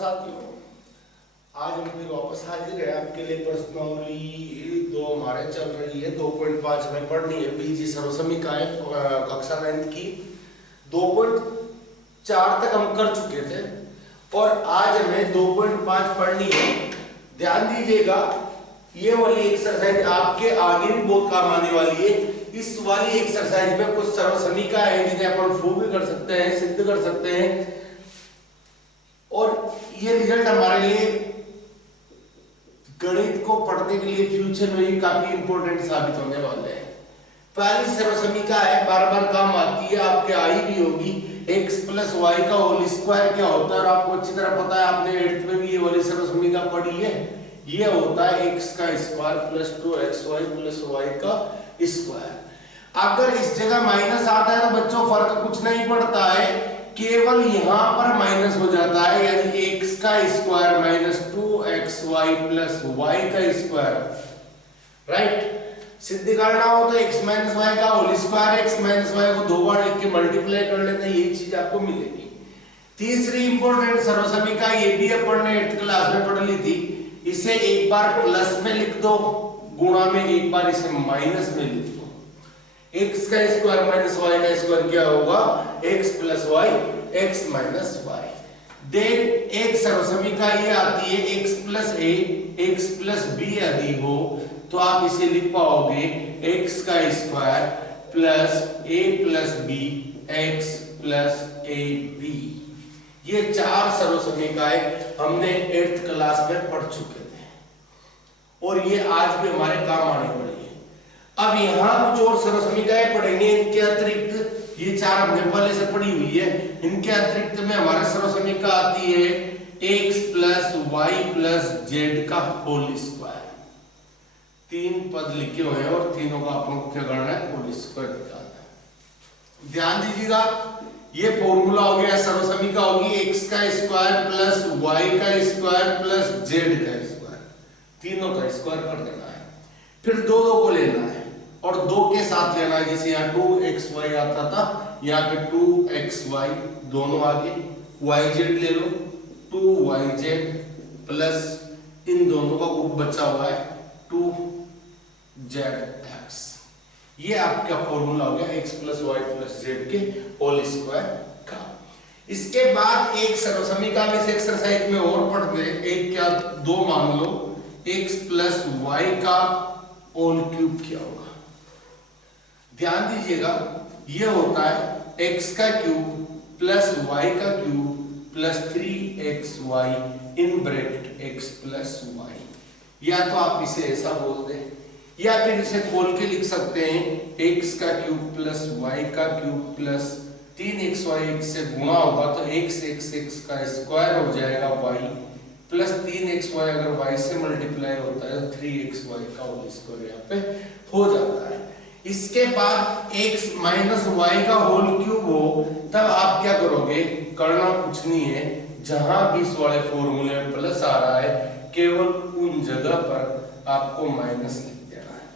साथियों, आज हम फिर वापस हाजिर है आपके लिए। प्रश्नावली 2 हमारे चल रही है, 2.5 हमें पढ़नी है। बीजी सर्वसमीकाएं कक्षा 9 की 2.4 तक हम कर चुके थे और आज हमें 2.5 पढ़नी है। ध्यान दीजिएगा, ये वाली एक्सरसाइज आपके आगे भी बहुत काम आने वाली है। इस वाली एक्सरसाइज में कुछ सर्वसमीका है जिन्हें अपन प्रूव भी कर सकते हैं, सिद्ध कर सकते हैं और ये रिजल्ट हमारे लिए गणित को पढ़ने के लिए फ्यूचर में भी काफी इंपॉर्टेंट साबित होने वाले हैं। पहली सर्वसमीका है, बार बार काम आती है, आपके आई भी होगी। x प्लस वाई का होल स्क्वायर क्या होता है और आपको अच्छी तरह पता है, आपने 8th में भी ये वाली सर्वसमीका पढ़ी है। ये होता है x का square plus 2xy plus y का स्क्वायर। अगर इस जगह माइनस आता है तो बच्चों फर्क कुछ नहीं पड़ता है, केवल यहां पर माइनस हो जाता है, यानी x का square minus 2xy plus y का स्क्वायर। राइट, सिद्ध करना हो तो x माइनस वाई का whole square, x minus y को 2 बार लिख के मल्टीप्लाई कर लेते हैं, ये चीज आपको मिलेगी। तीसरी इंपॉर्टेंट सर्वसमीका, ये भी अपन ने 8th क्लास में पढ़ ली थी। इसे एक बार प्लस में लिख दो, गुणा में एक बार इसे माइनस में लिख दो। x का स्क्वायर माइनस y का स्क्वायर क्या होगा? x plus y, x minus y। Then एक सर्वसमीका ये आती है, x plus a, x plus b यदि हो तो आप इसे लिख पाओगे x का square plus a plus b, x plus ab। ये 4 सर्वसमीकाएं हमने 8th क्लास में पढ़ चुके थे और ये आज भी हमारे काम आने वाली है। अब यहाँ कुछ और सर्वसमीकाएं पढ़ेंगे, इनके अतिरिक्त ये 4 हमने पहले से पढ़ी हुई है। इनके अतिरिक्त में हमारे सर्वसमीका आती है x plus y plus z का होल स्क्वायर। 3 पद लिखे हुए हैं और तीनों का अपन को क्या करना है? होल स्क्वायर निकालना है। ध्यान दीजिएगा, ये फॉर्मूला हो गया, सर्वसमीका होगी x का स्क्वायर प्लस y का स्क्वायर प्लस z का स्क्वायर, तीनों का स्क्वायर कर देना है। फिर 2 को लेना है और 2 के साथ लेना है, जैसे यहाँ 2xy आता था, यहाँ पे 2xy दोनों आगे, yz ले लो 2yz प्लस इन दोनों का ग्रुप बचा हुआ है 2zx। ये आपका फॉर्मूला हो गया x plus y plus z के होल स्क्वायर का। इसके बाद एक सर्वसमीका में से एक्सरसाइज में और पढ़ते हैं, एक क्या 2 मान लो, x प्लस वाई का होल क्यूब क्या होगा? ध्यान दीजिएगा, ये होता है x का क्यूब प्लस y का cube plus 3xy in bracket x plus y। या तो आप इसे ऐसा बोल दें या फिर इसे खोल के लिख सकते हैं, x का क्यूब प्लस y का क्यूब प्लस 3xy, x से गुणा होगा तो x का स्क्वायर हो जाएगा y प्लस 3xy, अगर y से मल्टीप्लाई होता है तो 3xy का होल स्क्वायर यहाँ पे हो जाता है। इसके बाद x माइनस वाई का होल क्यूब हो तब आप क्या करोगे? करना कुछ नहीं है, जहां भी इस वाले फॉर्मूले में प्लस आ रहा है केवल उन जगह पर आपको माइनस लिख देना है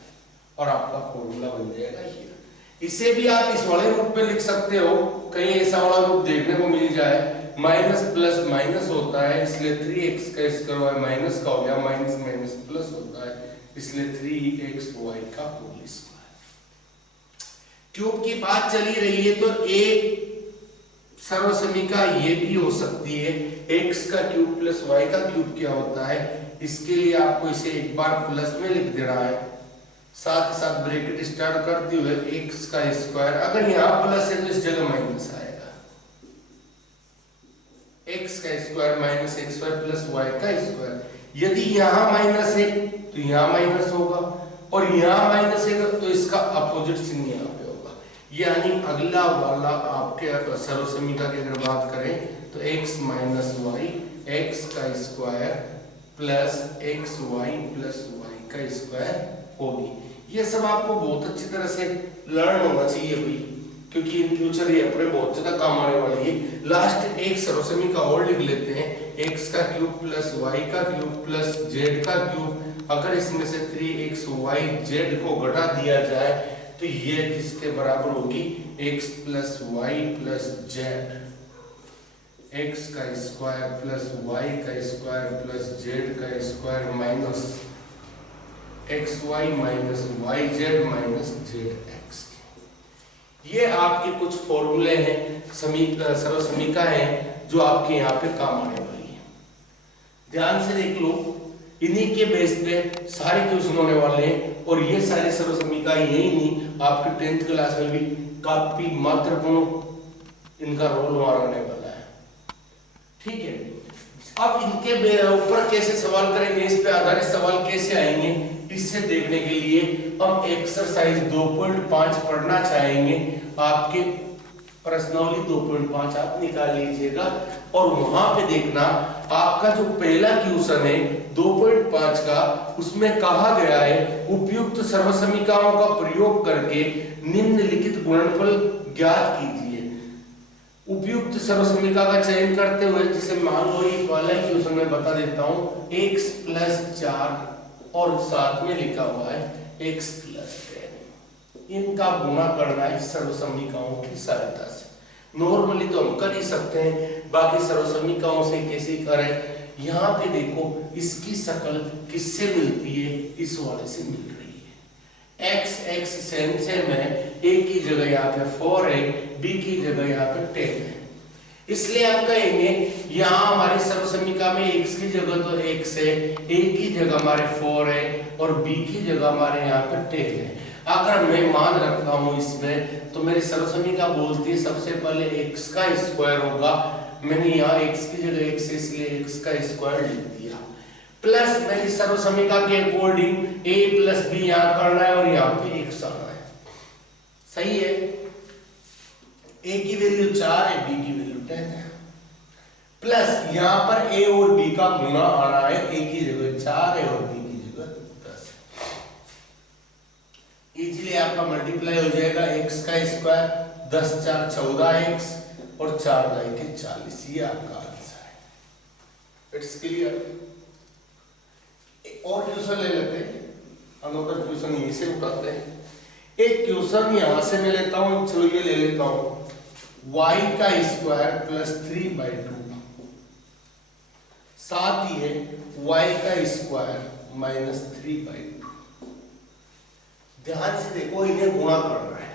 और आपका फॉर्मूला बन जाएगा ये। इसे भी आप इस वाले रूप में लिख सकते हो, कहीं ऐसा वाला रूप देखने को मिल जाए, माइनस प्लस माइनस होता है इसलिए 3x का स्क्वायर माइनस का हो गया, माइनस माइनस प्लस होता है इसलिए 3xy का होल स्क्वायर। क्यूब की बात चली रही है तो एक सर्वसमीका ये भी हो सकती है, x का क्यूब प्लस y का क्यूब क्या होता है? इसके लिए आपको इसे एक बार प्लस में लिख देना है, साथ ही साथ ब्रैकेट स्टार्ट करते हुए x का स्क्वायर। अगर यहाँ प्लस है तो इस जगह माइनस आएगा, x का square minus xy plus y का स्क्वायर। यदि यहाँ माइनस है तो यहाँ माइनस होगा और यहाँ माइनस है तो इसका अपोजिट चिन्ह यहाँ पे होगा। यानी अगला वाला आपके सर्वसमीका की अगर बात करें तो x माइनस वाई, x का square plus xy plus y का स्क्वायर होगी। ये सब आपको बहुत अच्छी तरह से लर्न होना चाहिए भाई, क्योंकि इन फ्यूचर ये अपने बहुत ज्यादा काम आने वाली है। लास्ट एक सर्वसमीका और लिख लेते हैं, x का क्यूब प्लस y का क्यूब प्लस z का क्यूब। अगर इसमें से 3xy z को घटा दिया जाए तो ये किसके बराबर होगी? x plus y plus z. X का स्क्वायर प्लस वाई का स्क्वायर प्लस जेड का square minus x y minus y z minus z x. ये आपके कुछ फॉर्मूले हैं, सर्वसमीका है जो आपके यहाँ पे काम आने वाली है। ध्यान से देख लो, इन्हीं के बेस पे सारे क्वेश्चन होने वाले हैं और ये सारे सर्वसमीका यही नहीं आपके 10th क्लास में भी काफी महत्वपूर्ण इनका रोल होने वाला है। ठीक है, अब इनके ऊपर कैसे सवाल करेंगे, इस पे आधारित सवाल कैसे आएंगे, इससे देखने के लिए हम एक्सरसाइज 2.5 पढ़ना चाहेंगे। आपके प्रश्नावली 2.5 आप निकाल लीजिएगा और वहां पे देखना आपका जो पहला क्वेश्चन है 2.5 का, उसमें कहा गया है उपयुक्त सर्वसमीकरणों का प्रयोग करके निम्नलिखित गुणनफल ज्ञात कीजिए। उपयुक्त सर्वसमीकरण का चयन करते हुए, जिसे मान लो ये पहला क्वेश्चन मैं बता देता हूं, x + 4 और साथ में लिखा हुआ है x + 10, इनका गुणा करना है सर्वसमीकरणों की सहायता से। नॉर्मली तो हम कर ही सकते हैं, बाकी सर्वसमीकरणों से कैसे करें। यहाँ पे देखो इसकी शक्ल किससे मिलती है, इस वाले से मिल रही है। x सेम है, a की जगह यहाँ पे 4 है, b की जगह यहाँ पे 10 है, इसलिए हम कहेंगे यहाँ हमारे सर्वसमीकरण में x की जगह तो x है, a की जगह हमारे 4 है और b की जगह हमारे यहाँ पे 10 है। अगर मैं मान रखता हूँ इसमें, तो मेरी सर्वसमीकरण बोलती है सबसे पहले x का स्क्वायर होगा, मैंने यहाँ x की जगह x है इसलिए x का स्क्वायर लिख दिया, प्लस मेरी सर्वसमीकरण के अकॉर्डिंग a + b यहाँ करना है और यहाँ पे x आना है। सही है, a की वैल्यू 4 है, b की वैल्यू 10 है, प्लस यहाँ पर a और b का गुना आना है, a की जगह 4 है और b की जगह 10 है। इजीली आपका मल्टीप्लाई हो जाएगा, x का स्क्वायर 10 × 4 = 14x और 4 × 2 = 40, ये आपका आंसर है। It's clear. एक और क्वेश्चन ले लेते हैं, अनदर क्वेश्चन यहीं से उठाते हैं। एक क्वेश्चन यहां से मैं लेता हूं, चलो ये ले लेता हूं, y का स्क्वायर + 3/2, साथ ही है y का स्क्वायर -3/2। ध्यान से देखो, इन्हें गुणा करना है।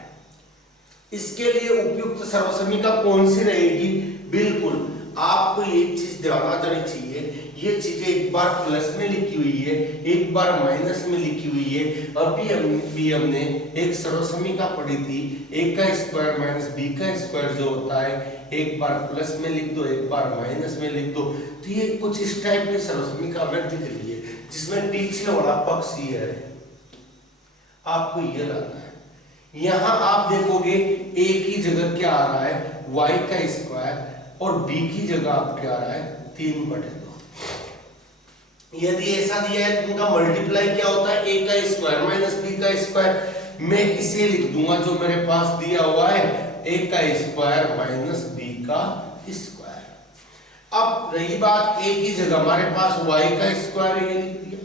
इसके लिए उपयुक्त सर्वसमीकरण कौन सी रहेगी? बिल्कुल आपको एक चीज ध्यान आ जानी चाहिए, ये चीजें एक बार प्लस में लिखी हुई है, एक बार माइनस में लिखी हुई है। अभी हमने एक सर्वसमीकरण पढ़ी थी, a का स्क्वायर - b का स्क्वायर जो होता है, एक बार प्लस में लिख दो, एक बार माइनस में लिख दो। तो ये कुछ इस टाइप के सर्वसमीकरण में दिख रही है, जिसमें पीछे वाला पक्ष ये है, आपको ये लाना है। यहां आप देखोगे a की जगह क्या आ रहा है, y का स्क्वायर, और b की जगह आप क्या आ रहा है, 3/2। यदि ऐसा दिया है तो उनका मल्टीप्लाई क्या होता है, a का स्क्वायर - b का स्क्वायर। मैं इसे लिख दूंगा जो मेरे पास दिया हुआ है, a का स्क्वायर - b का स्क्वायर। अब रही बात, a की जगह हमारे पास y का स्क्वायर ये लिख दिया,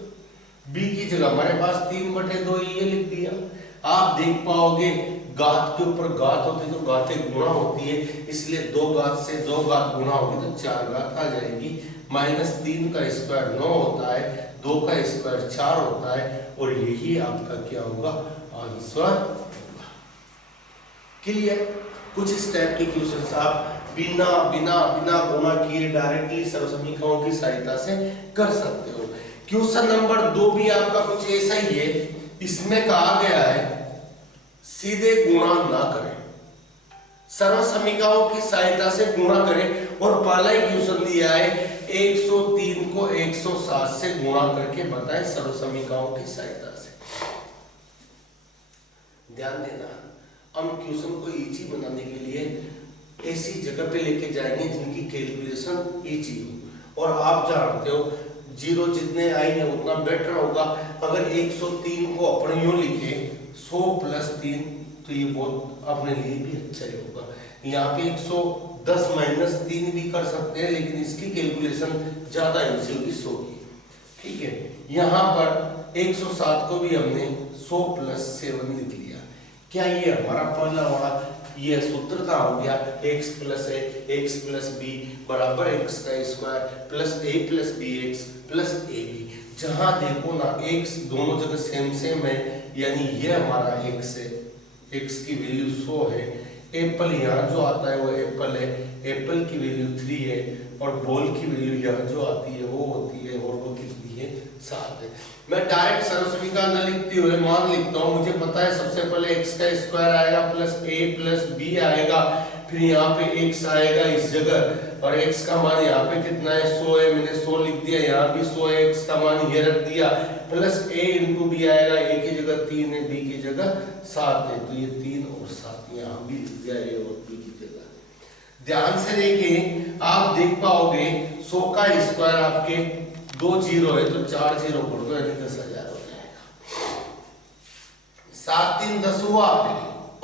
b की जगह हमारे पास 3/2 ये लिख दिया। आप देख पाओगे घात के ऊपर घात होती है तो घातें गुणा होती है, इसलिए 2 घात से 2 घात गुणा होगी तो 4 घात आ जाएगी। -3 का स्क्वायर 9 होता है, 2 का स्क्वायर 4 होता है, और यही आपका क्या होगा, आंसर होगा। क्लियर? कुछ इस टाइप के क्वेश्चंस आप बिना बिना बिना गुणा किए डायरेक्टली सर्वसमीकरणों की सहायता से कर सकते हो। क्वेश्चन नंबर 2 भी आपका कुछ ऐसा ही है। इसमें कहा गया है सीधे गुणा ना करें, सर्वसमीकरणों की सहायता से गुणा करें। और पहला ही क्वेश्चन दिया है 103 को 107 से गुणा करके बताएं सर्वसमीकरणों की सहायता से। ध्यान देना, हम क्वेश्चन को इजी बनाने के लिए ऐसी जगह पे लेके जाएंगे जिनकी कैलकुलेशन इजी हो। और आप जानते हो जीरो जितने आएंगे उतना बेटर होगा। अगर 103 को अपने यूं लिखे 100 + 3, तो ये बहुत अपने लिए भी अच्छा ही होगा। यहाँ पे 110 - 3 भी कर सकते हैं, लेकिन इसकी कैलकुलेशन ज्यादा इजी होगी 100 की। ठीक है, यहाँ पर 107 को भी हमने 100 + 7 लिख लिया। क्या ये हमारा पहला वाला ये सूत्र का हो गया x plus a x plus b बराबर एक्स का square plus a plus b x plus a b. जहां देखो ना x दोनों जगह सेम सेम है, यानी ये हमारा x है, x की वैल्यू 100 है। एप्पल यहाँ जो आता है वो एप्पल है, एप्पल की वैल्यू 3 है, और बॉल की वैल्यू यहाँ जो आती है वो होती है, और वो कितनी है 7 है। मैं डायरेक्ट सर्वसमीकरण न लिखते हुए मान लिखता हूँ। मुझे पता है सबसे पहले x का स्क्वायर आएगा प्लस a प्लस b आएगा, फिर यहाँ पे x आएगा इस जगह, और x का मान यहाँ पे कितना है 100 है, मैंने 100 लिख दिया, यहाँ भी 100 है, x का मान ये रख दिया, प्लस a इंटू b आएगा, a की जगह 3 है, b की जगह 7 है, तो ये 3 और 7 यहाँ भी लिख दिया, a और b की जगह। ध्यान से देखिए, आप देख पाओगे 100 का स्क्वायर आपके 2 जीरो है, तो 4 जीरो कर दो, यानी 10,000 हो जाएगा। 7 3 10 हुआ,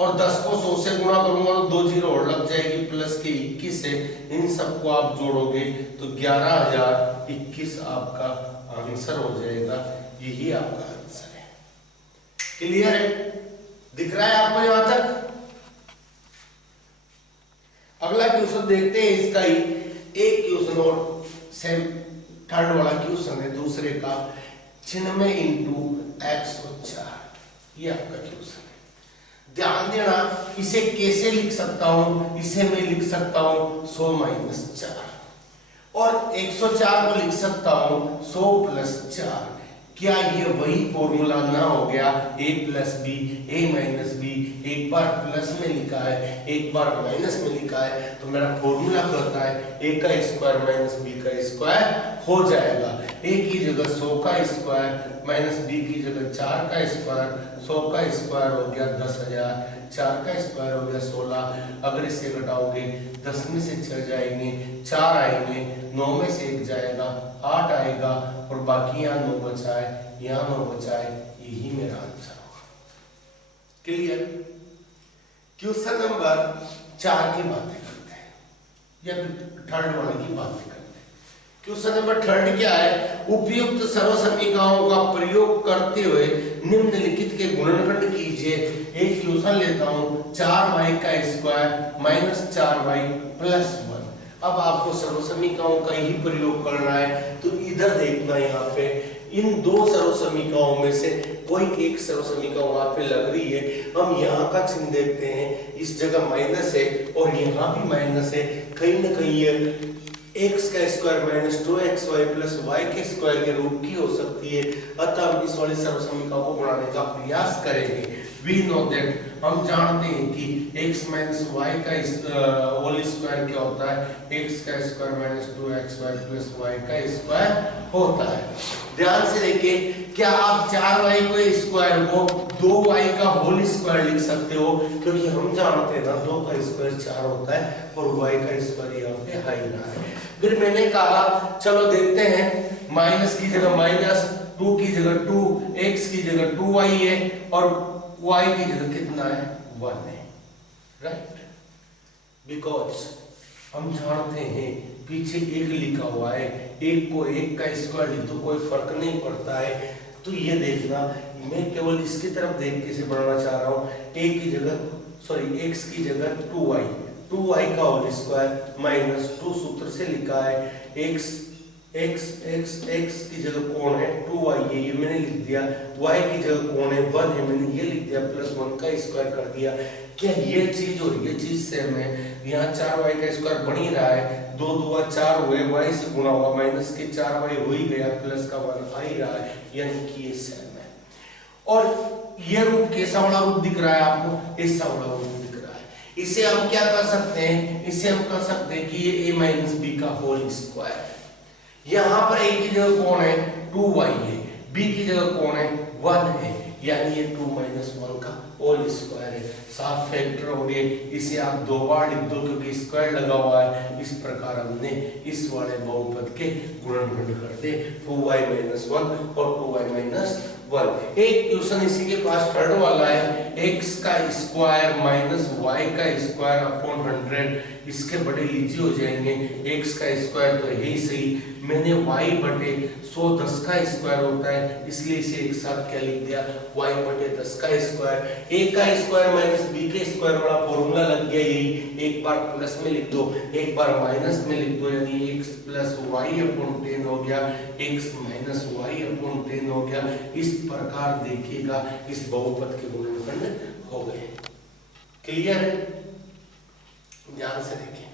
और 10 को 100 से गुणा करूंगा तो 2 जीरो और लग जाएगी, प्लस के 21 है। इन सबको आप जोड़ोगे तो 11,021 आपका आंसर हो जाएगा। यही आपका आंसर है। क्लियर है? दिख रहा है आपको यहां तक? अगला क्वेश्चन देखते हैं, इसका ही एक क्वेश्चन और सेम थर्ड वाला क्वेश्चन है दूसरे का, 96 इंटू 104। ये आपका क्वेश्चन है। ध्यान देना, इसे कैसे लिख सकता हूं? इसे मैं लिख सकता हूं 100 माइनस 4, और 104 को लिख सकता हूं 100 प्लस 4। क्या ये वही फॉर्मूला ना हो गया a plus b, a minus b? एक बार प्लस में लिखा है, एक बार माइनस में लिखा है, तो मेरा फॉर्मूला कहता है a का स्क्वायर माइनस b का स्क्वायर हो जाएगा। a की जगह 100 का स्क्वायर माइनस b की जगह 4 का स्क्वायर, 100 का स्क्वायर हो गया 10,000, 4 का स्क्वायर हो गया 16। अगर इसे घटाओगे 10 में से 6 जाएंगे, 4 आएंगे, 9 में से 1 जाएगा, 8 आएगा, और बाकी यहाँ 9 बचा है, यहाँ 9 बचा है। यही मेरा आंसर होगा। क्लियर? क्वेश्चन नंबर 4 की बातें करते हैं, या फिर थर्ड वाले की बातें करते हैं। क्वेश्चन नंबर 3 क्या है? उपयुक्त सर्वसमीकरणों का प्रयोग करते हुए निम्नलिखित के गुणनखंड कीजिए। एक क्वेश्चन लेता हूं, 4y का स्क्वायर माइनस 4y प्लस 1। अब आपको सर्वसमीकरणों का ही प्रयोग करना है, तो इधर देखना, यहाँ पे इन दो सर्वसमीकरणों में से कोई एक सर्वसमीकरण वहां पे लग रही है। हम यहाँ का चिन्ह देखते हैं, इस जगह माइनस है और यहाँ भी माइनस है, कहीं ना कहीं ये x का square minus 2xy plus y के स्क्वायर के रूप की हो सकती है। अतः हम इस वाले सर्वसमीकरण को बनाने का प्रयास करेंगे। We know that, हम जानते हैं कि x माइनस y का होल स्क्वायर क्या होता है? x का square minus 2xy plus y का स्क्वायर होता है। ध्यान से देखिए, क्या आप 4y को स्क्वायर को 2y का होल स्क्वायर लिख सकते हो? क्योंकि हम जानते हैं ना 2 का स्क्वायर 4 होता है, और y का स्क्वायर यहाँ पे आ ही रहा है। फिर मैंने कहा चलो देखते हैं, माइनस की जगह माइनस, 2 की जगह 2, x की जगह 2y है, और y की जगह कितना है? 1 है, राइट? बिकॉज हम जानते हैं पीछे 1 लिखा हुआ है, 1 को 1 का स्क्वायर लिख दो, कोई फर्क नहीं पड़ता है। तो ये देखना, मैं केवल इसकी तरफ देख के इसे बढ़ाना चाह रहा हूँ। a की जगह सॉरी x की जगह 2y का होल स्क्वायर माइनस 2 सूत्र से लिखा है, x की जगह कौन है 2y है, ये मैंने लिख दिया। y की जगह कौन है 1 है, मैंने ये लिख दिया, प्लस 1 का स्क्वायर कर दिया। क्या ये चीज और ये चीज सेम है? यहाँ 4y का स्क्वायर बन ही रहा है, 2 दूआ 4 हुए, y से गुणा हुआ, माइनस के 4y हो ही गया, प्लस का 1 आ ही रहा है, यानी कि ये सेम है। और ये रूप कैसा वाला रूप दिख रहा है आपको? ऐसा वाला रूप दिख रहा है। इसे हम क्या कर सकते हैं? इसे हम कर सकते हैं कि ये a माइनस बी का होल स्क्वायर है। यहाँ पर a की जगह कौन है 2y है, b की जगह कौन है 1 है, यानी ये 2 माइनस 1 का होल स्क्वायर है। साफ फैक्टर हो गए, इसे आप 2 बार लिख दो क्योंकि स्क्वायर लगा हुआ है। इस प्रकार हमने इस वाले बहुपद के गुणनखंड कर दे, 2y माइनस 1 और 2y माइनस 1। एक क्वेश्चन इसी के पास थर्ड वाला है, x का स्क्वायर माइनस y का स्क्वायर अपॉन 100। इसके बड़े लीजिए हो जाएंगे, x का स्क्वायर तो है ही सही, मैंने y बटे 100 10 का स्क्वायर होता है, इसलिए इसे एक साथ क्या लिख दिया, y बटे 10 का स्क्वायर। a का स्क्वायर माइनस b के स्क्वायर वाला फॉर्मूला लग गया यही, एक बार प्लस में लिख दो, एक बार माइनस में लिख दो, यानी x प्लस वाई अपॉन 10 हो गया, x माइनस वाई अपॉन 10 हो गया। इस प्रकार देखिएगा इस बहुपद के गुणनखंड हो गए। क्लियर है? ध्यान से देखिए।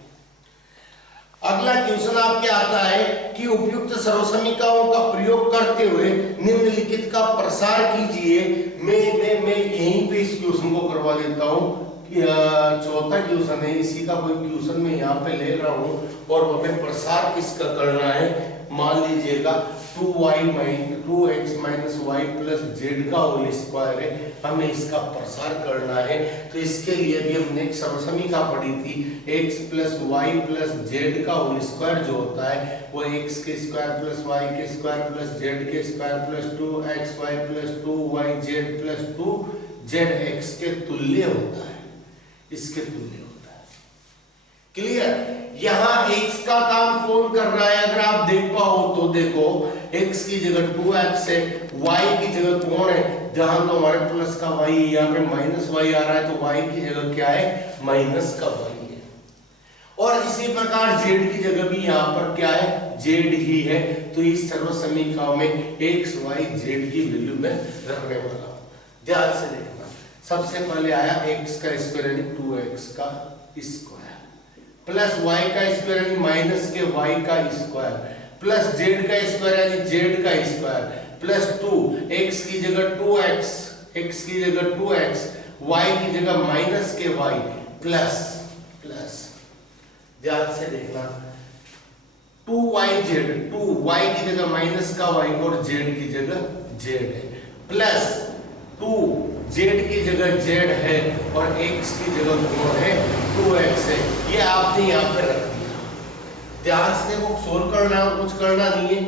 अगला क्वेश्चन आपके आता है कि उपयुक्त सर्वसमीकरणों का प्रयोग करते हुए निम्नलिखित का प्रसार कीजिए। मैं यहीं पे इस क्वेश्चन को करवा देता हूँ। चौथा क्वेश्चन है, इसी का कोई क्वेश्चन मैं यहाँ पे ले रहा हूँ और हमें प्रसार किसका करना है। मान लीजिएगा 2x minus y plus z का होल स्क्वायर है, हमें इसका प्रसार करना है। तो इसके लिए भी हमने एक सर्वसमीकरण पढ़ी थी, x plus y plus z का होल स्क्वायर जो होता है वो x के स्क्वायर प्लस वाई के स्क्वायर प्लस जेड के square plus 2xy plus 2yz plus 2zx के तुल्य होता है, इसके तुल्य होता है। क्लियर? यहाँ x का काम कौन कर रहा है? अगर आप देख पाओ तो देखो x की जगह 2x है, y की जगह कौन है? ध्यान दो, हमारे प्लस का y, यहाँ पे माइनस y आ रहा है तो y की जगह क्या है? माइनस का y है। और इसी प्रकार z की जगह भी यहाँ पर क्या है? z ही है। तो इस सर्वसमीकरण में x y z की वैल्यू में रखने वाला हूं। ध्यान से देखना, सबसे पहले आया x का स्क्वायर यानी 2x का स्क्वायर प्लस y का स्क्वायर यानी माइनस के y का स्क्वायर प्लस z का स्क्वायर यानी z का स्क्वायर प्लस 2 x की जगह 2x, x की जगह 2x, y की जगह माइनस के y प्लस ध्यान से देखना 2yz, 2y की जगह माइनस का y और z की जगह z है प्लस 2z की जगह z है और x की जगह कौन है? 2x है। ये आपने यहाँ पे रख दिया। ध्यान से देखो, सोल्व करना और कुछ करना नहीं है।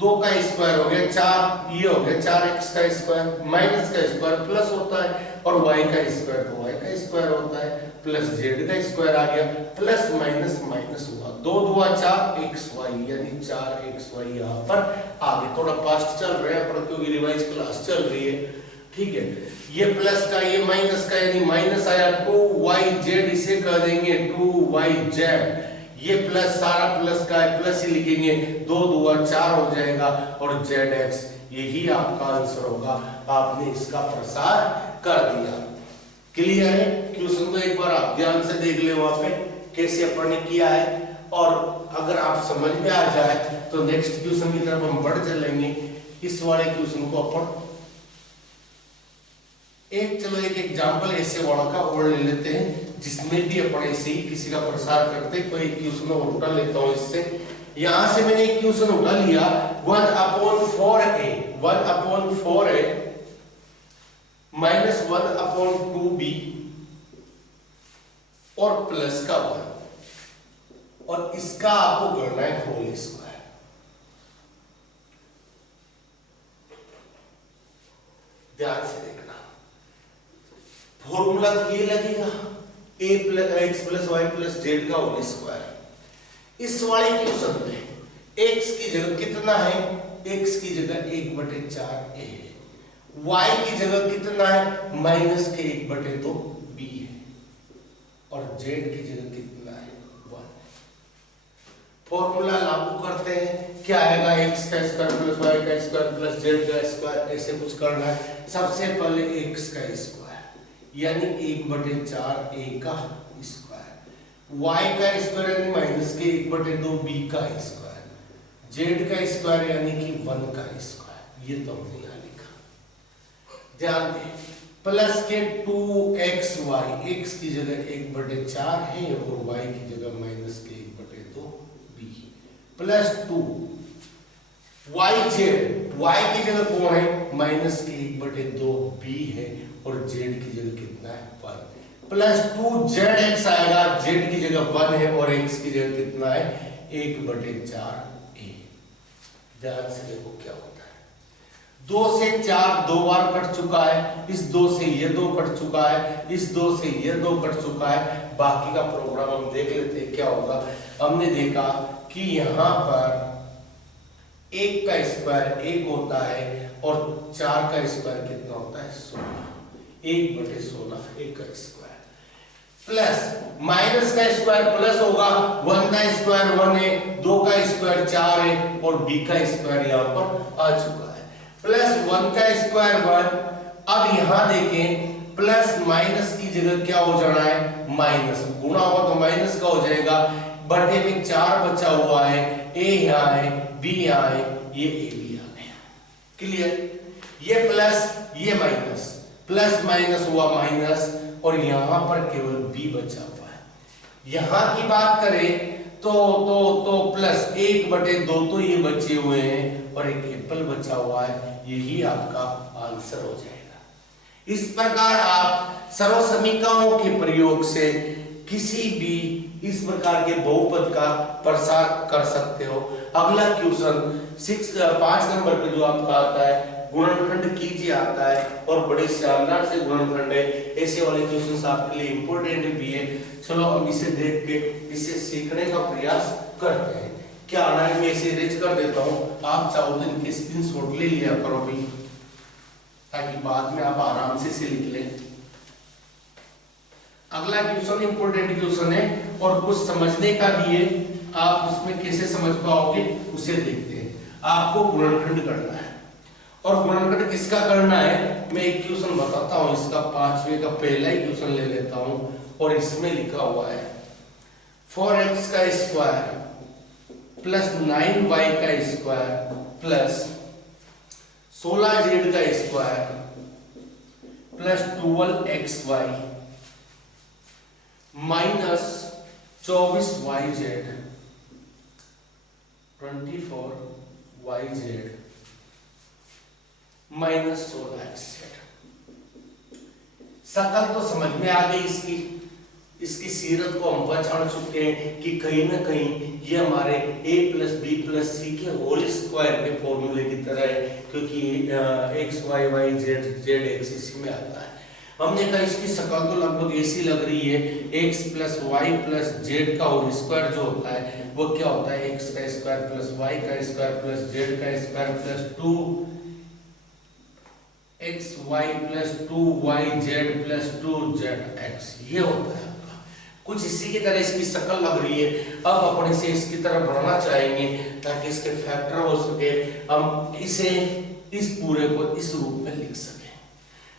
2 का स्क्वायर हो गया 4, ये हो गया 4x का स्क्वायर, माइनस का स्क्वायर प्लस होता है और y का स्क्वायर तो y का स्क्वायर होता है प्लस z का स्क्वायर आ गया प्लस माइनस माइनस हुआ 2 दूआ 4xy यानी 4xy यहाँ पर आगे। थोड़ा फास्ट चल रहे हैं पर क्योंकि रिवाइज क्लास चल रही है, ठीक है। ये प्लस का ये माइनस का यानी माइनस आया 2yz, इसे कह देंगे 2yz। ये प्लस सारा प्लस का है, प्लस ही लिखेंगे, 2 दूआ 4 हो जाएगा और zx यही आपका आंसर होगा। आपने इसका प्रसार कर दिया। क्लियर है? क्वेश्चन को एक बार आप ध्यान से देख ले वहां पे कैसे अपन ने किया है, और अगर आप समझ में आ जाए तो नेक्स्ट क्वेश्चन की तरफ हम बढ़ चलेंगे। इस वाले क्वेश्चन को अपन चलो एक एग्जांपल ऐसे वाला का और ले लेते हैं जिसमें भी अपन ऐसे ही किसी का प्रसार करते हैं। कोई क्वेश्चन में उठा लेता हूं इससे। यहां से मैंने एक क्वेश्चन उठा लिया 1/4a, 1/4a माइनस 1/2b और प्लस का 1, और इसका आपको करना है होल स्क्वायर। ध्यान से देखना, फॉर्मूला ये लगेगा a plus x plus y plus z का होल स्क्वायर। इस वाले क्वेश्चन में x की जगह कितना है? x की जगह 1/4a है, y की जगह कितना है? माइनस के 1/2b है, और z की जगह कितना है? 1। फॉर्मूला लागू करते हैं, क्या आएगा? x का स्क्वायर प्लस y का स्क्वायर प्लस z का स्क्वायर, ऐसे कुछ करना है। सबसे पहले x का स्क्वायर यानी 1/4a का स्क्वायर, y का स्क्वायर यानी माइनस के 1/2b का स्क्वायर, z का स्क्वायर यानी कि 1 का स्क्वायर। ये तो हमने यहाँ लिखा। ध्यान दें, प्लस के 2xy, x की जगह 1/4 है और y की जगह माइनस के 1/2b प्लस 2yz, y की जगह कौन है? माइनस के 1/2b है और z की जगह कितना है? 1 प्लस 2zx आएगा, z की जगह 1 है और x की जगह कितना है? 1/4a। ध्यान से देखो क्या होता है। 2 से 4 2 बार कट चुका है, इस 2 से ये 2 कट चुका है, इस 2 से ये 2 कट चुका है। बाकी का प्रोग्राम हम देख लेते हैं क्या होगा। हमने देखा कि यहाँ पर 1 का स्क्वायर 1 होता है और 4 का स्क्वायर कितना होता है 16, 1/16 1 का स्क्वायर, प्लस माइनस का स्क्वायर प्लस होगा, 1 का स्क्वायर 1 है, 2 का स्क्वायर 4 है और b का स्क्वायर यहाँ पर आ चुका है, प्लस 1 का स्क्वायर 1। अब यहाँ देखें प्लस माइनस की जगह क्या हो जाना है माइनस, गुणा होगा तो माइनस का हो जाएगा, बटे में 4 बचा हुआ है, a यहाँ है b यहाँ है, ये a भी आ गया। क्लियर? ये प्लस ये माइनस, प्लस माइनस हुआ माइनस और यहाँ पर केवल b बचा हुआ है। यहाँ की बात करें तो प्लस 1/2 तो ये बचे हुए हैं और एक एप्पल बचा हुआ है, यही आपका आंसर हो जाएगा। इस प्रकार आप सर्वसमीकरणों के प्रयोग से किसी भी इस प्रकार के बहुपद का प्रसार कर सकते हो। अगला क्वेश्चन 5 नंबर पे जो आपका आता है गुणनखंड कीजिए आता है और बड़े शानदार से गुणनखंड है, ऐसे वाले क्वेश्चंस आपके लिए इंपॉर्टेंट भी है। चलो हम इसे देख के इसे सीखने का प्रयास करते हैं। क्या आना है मैं इसे अरेंज कर देता हूँ, आप चाहो तो इनके स्क्रीनशॉट ले लिया करो भी, ताकि बाद में आप आराम से इसे लिख लें। अगला क्वेश्चन इंपॉर्टेंट क्वेश्चन है और कुछ समझने का भी है, आप उसमें कैसे समझ पाओगे उसे देखते हैं। आपको गुणनखंड करना है और गुणनखंड किसका करना है मैं एक क्वेश्चन बताता हूं, इसका 5वें का पहला ही क्वेश्चन ले लेता हूं और इसमें लिखा हुआ है 4x का स्क्वायर प्लस 9y का स्क्वायर प्लस 16z का square plus 12xy minus 24yz 24yz minus 16xz। शकल तो समझ में आ गई, इसकी सीरत को हम पहचान चुके हैं कि कहीं ना कहीं ये हमारे a प्लस बी प्लस सी के होल स्क्वायर के फॉर्मूले की तरह है, क्योंकि x y y z x इसी में आता है। हमने कहा इसकी शक्ल तो लगभग ऐसी लग रही है, x plus y plus z का होल स्क्वायर जो होता है वो क्या होता है x का स्क्वायर प्लस y का स्क्वायर प्लस z का square plus 2xy plus 2yz plus 2zx, ये होता है आपका। कुछ इसी की तरह इसकी शक्ल लग रही है। अब अपन इसे इसकी तरह बढ़ाना चाहेंगे ताकि इसके फैक्टर हो सके, हम इसे इस पूरे को इस रूप में लिख सके।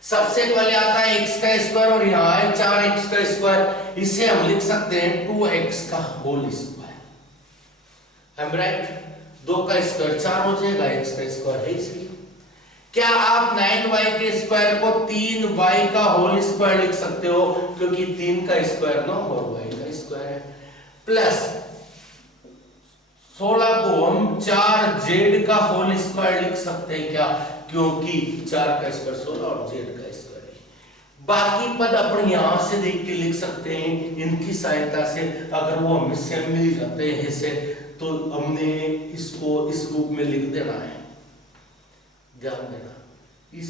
सबसे पहले आता है x का स्क्वायर और यहाँ है 4x का स्क्वायर, इसे हम लिख सकते हैं 2x का whole square. I am right? 2 का स्क्वायर 4 हो जाएगा, x का स्क्वायर है इसलिए। क्या आप 9y के स्क्वायर को 3y का होल स्क्वायर लिख सकते हो, क्योंकि 3 का स्क्वायर 9 और y का स्क्वायर है, प्लस 16 को हम 4z का होल स्क्वायर लिख सकते हैं क्या, क्योंकि 4 का स्क्वायर 16 और z का स्क्वायर है। बाकी पद अपन यहां से देख के लिख सकते हैं, इनकी सहायता से अगर वो हमें सेम मिल जाते हैं ऐसे, तो हमने इसको इस रूप में लिख देना है। ध्यान देना, इस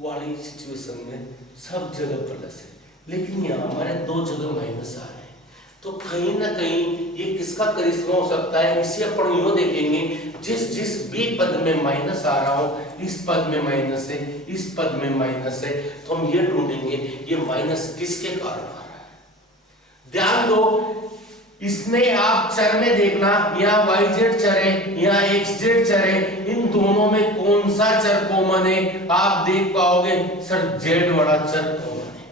वाली सिचुएशन में सब जगह प्लस है, लेकिन यहाँ हमारे 2 जगह माइनस आ रहे हैं, तो कहीं ना कहीं ये किसका करिश्मा हो सकता है, इसे अपन यूं देखेंगे, जिस भी पद में माइनस आ रहा हो, इस पद में माइनस है, इस पद में माइनस है, तो हम ये ढूंढेंगे ये माइनस किसके कारण आ रहा है। ध्यान दो, इसमें आप चर में देखना, यहाँ yz चर है, यहाँ xz चर है, इन दोनों में कौन सा चर कॉमन है, आप देख पाओगे सर z वाला चर कॉमन है।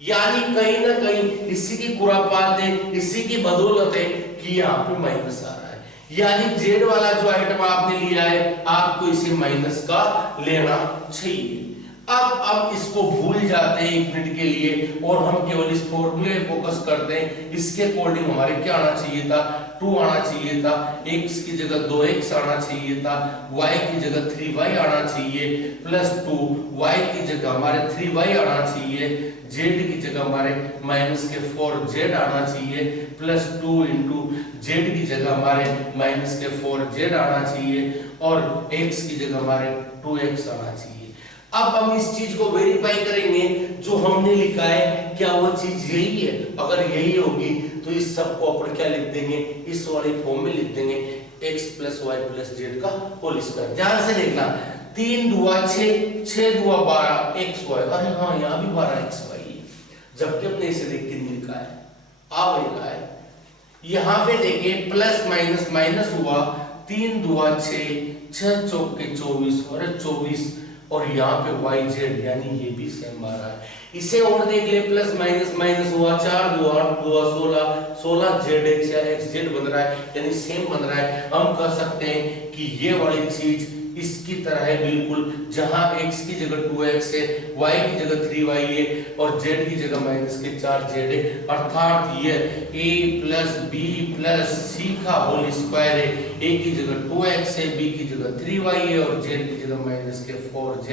यानी कहीं ना कहीं इसी की खुरापात है, इसी की बदौलत है कि यहाँ पे माइनस आ रहा है। यानी z वाला जो आइटम आपने लिया है, आपको इसे माइनस का लेना चाहिए। अब इसको भूल जाते हैं 1 मिनट के लिए और हम केवल इस फॉर्मूले पे फोकस करते हैं। इसके अकॉर्डिंग हमारे क्या आना चाहिए था, 2 आना चाहिए था, x की जगह 2x आना चाहिए था, y की जगह 3y आना चाहिए, प्लस 2 y की जगह हमारे 3y आना चाहिए, z की जगह हमारे माइनस के 4z आना चाहिए, प्लस 2 इंटू z की जगह हमारे माइनस के 4z आना चाहिए और x की जगह हमारे 2x आना चाहिए। अब हम इस चीज को वेरीफाई करेंगे, जो हमने लिखा है क्या वो चीज यही है, अगर यही होगी तो इस सबको अपन क्या लिख देंगे, इस वाले फॉर्म में लिख देंगे x plus y plus z का होल स्क्वायर। ध्यान से देखना, 3 दुआ 6, 6 दुआ 12 एक्स वाई, अरे हाँ यहाँ भी 12 एक्स वाई है, जबकि अपने इसे देख के नहीं लिखा है, आ लिखा है। यहाँ पे देखिए प्लस माइनस माइनस हुआ, 3 दुआ 6, 6 चौके 24 और 24, और यहाँ पे वाई जेड यानी ये भी सेम आ रहा है। इसे और देख ले, प्लस माइनस माइनस हुआ, 4 दुआ 8 दुआ 16, 16 जेड एक्स या एक्स जेड बन रहा है यानी सेम बन रहा है। हम कह सकते हैं कि ये वाली चीज इसकी तरह है बिल्कुल, जहां x की जगह 2x है, y की जगह 3y है और z की जगह माइनस के 4z है, अर्थात ये a plus b plus c का होल स्क्वायर है। a की जगह 2x है, b की जगह 3y है और z की जगह माइनस के 4z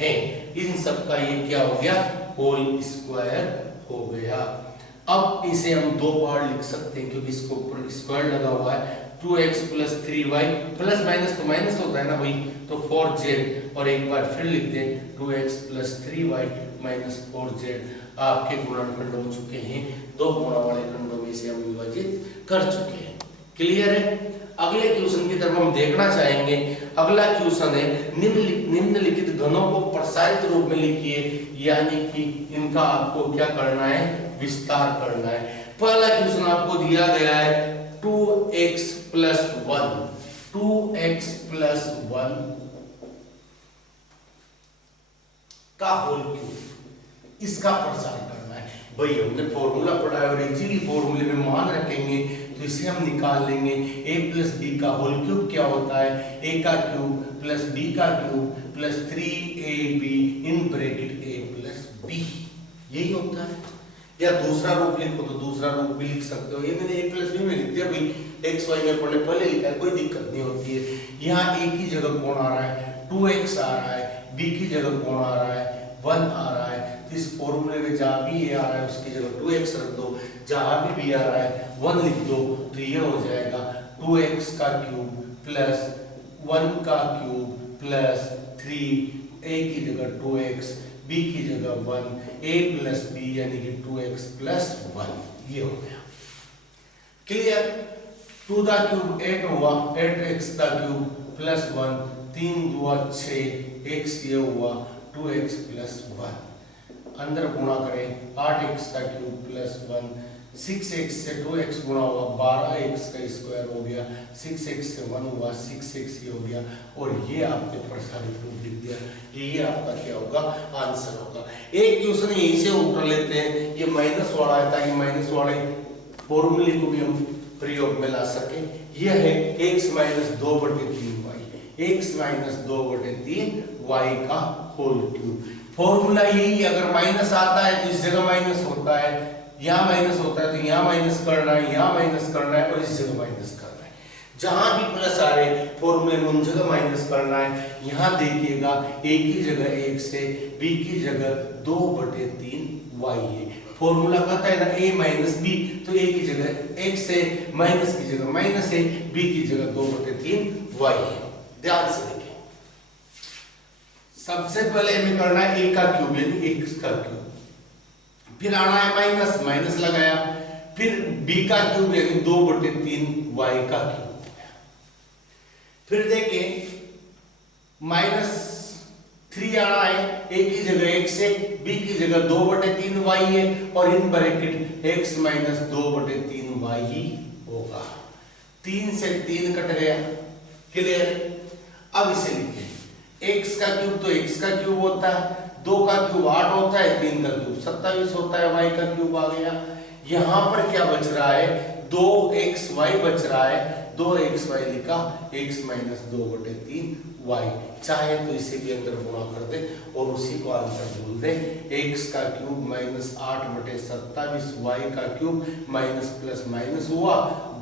है। इन सब का ये क्या हो गया, होल स्क्वायर हो गया। अब इसे हम दो बार लिख सकते हैं क्योंकि इसको ऊपर स्क्वायर लगा हुआ है, 2x plus 3y, plus minus तो माइनस होता है ना भाई, तो 4z, और एक बार फिर लिखते हैं 2x plus 3y minus 4z। आपके गुणनखंड हो चुके हैं, दो गुणा वाले खंडों में से हम विभाजित कर चुके हैं। क्लियर है। अगले क्वेश्चन की तरफ हम देखना चाहेंगे। अगला क्वेश्चन है निम्नलिखित घनों को प्रसारित रूप में लिखिए, यानी कि इनका आपको क्या करना है, विस्तार करना है। पहला क्वेश्चन आपको दिया गया है 2x प्लस 1, 2x प्लस 1 का होल क्यूब, इसका प्रसार करना है। भाई हमने फॉर्मूला पढ़ा है और इजीली फॉर्मूले में मान रखेंगे तो इसे हम निकाल लेंगे। a प्लस b का होल क्यूब क्या होता है, a का क्यूब प्लस b का cube plus 3ab in bracket a plus b, यही होता है। या दूसरा रूप लिखो तो दूसरा रूप भी लिख सकते हो, ये मैंने a प्लस b में लिख दिया भाई, x y में पढ़ने पहले लिखा है, कोई दिक्कत नहीं होती है। यहाँ a की जगह कौन आ रहा है, 2x आ रहा है, b की जगह कौन आ रहा है, 1 आ रहा है। तो इस फॉर्मूले में जहां भी a आ रहा है उसकी जगह 2x रख दो, जहां भी b आ रहा है 1 लिख दो, तो ये हो जाएगा 2x का क्यूब प्लस 1 का क्यूब प्लस 3, a की जगह 2x, b की जगह 1, a प्लस b यानी कि 2x प्लस 1, ये हो गया। क्लियर। 2 का क्यूब 8 हुआ, 8x का क्यूब प्लस 1, 3 दुआ 6, x ये हुआ 2x प्लस 1, अंदर गुणा करें 8x का क्यूब प्लस 1, 6x से 2x गुणा हुआ 12x का स्क्वायर हो गया, 6x से 1 हुआ 6x ये हो गया, और ये आपके प्रसारित रूप लिख दिया। ये आपका क्या होगा, आंसर होगा। एक क्वेश्चन यहीं से उठा लेते हैं, ये माइनस वाला है ताकि माइनस वाले फॉर्मूले को भी हम प्रयोग में ला सके। यह है x minus 2/3y, x minus 2/3y का होल क्यूब। फॉर्मूला यही, अगर माइनस आता है तो इस जगह माइनस होता है, यहाँ माइनस होता है तो यहाँ माइनस करना है, यहाँ माइनस करना है और इस जगह माइनस करना है। जहां भी प्लस आ रहे फॉर्मूले में उन जगह माइनस करना है। यहाँ देखिएगा a की जगह 1 से, b की जगह 2/3y है। फॉर्मूला कहता है ना a माइनस b, तो a की जगह 1 से, माइनस की जगह माइनस है, b की जगह 2/3y है। ध्यान से देखिए, सबसे पहले हमें करना है a का क्यूब यानी x का क्यूब, फिर आना है माइनस, माइनस लगाया, फिर b का क्यूब यानी 2/3y का क्यूब, फिर देखें -3 आना है, a की जगह 1 से, b की जगह 2/3y है और in bracket x minus 2/3y ही होगा। 3 से 3 कट गया। क्लियर। अब इसे लिखें, x का क्यूब तो x का क्यूब होता है, 2 का क्यूब 8 होता है, 3 का क्यूब 27 होता है, y का क्यूब आ गया। यहाँ पर क्या बच रहा है, 2xy बच रहा है, 2xy लिखा, x माइनस 2/3y, चाहे तो इसे भी अंदर गुणा कर दे और उसी को आंसर बोल दे। x का क्यूब माइनस 8/27, y का क्यूब माइनस प्लस माइनस हुआ,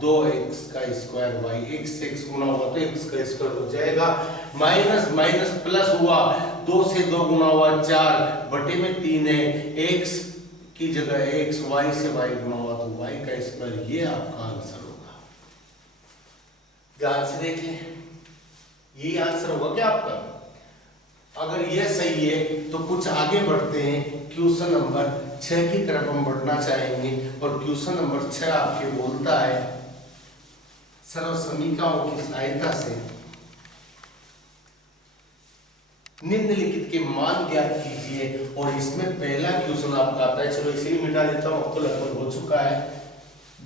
2x का स्क्वायर y, x से x गुणा हुआ तो x का स्क्वायर हो जाएगा, माइनस माइनस प्लस हुआ, 2 से 2 गुणा हुआ 4/3 है, x की जगह x, y से y गुणा हुआ तो y का स्क्वायर, ये आपका आंसर होगा। ध्यान से देख लें, यही आंसर होगा क्या आपका। अगर यह सही है तो कुछ आगे बढ़ते हैं, क्वेश्चन नंबर 6 की तरफ हम बढ़ना चाहेंगे और क्वेश्चन नंबर 6 आपके बोलता है सर्व समीकरणों की सहायता से निम्नलिखित के मान ज्ञात कीजिए। और इसमें पहला क्वेश्चन आपका आता है, चलो इसे ही मिटा देता हूं, अब तो लगभग हो चुका है,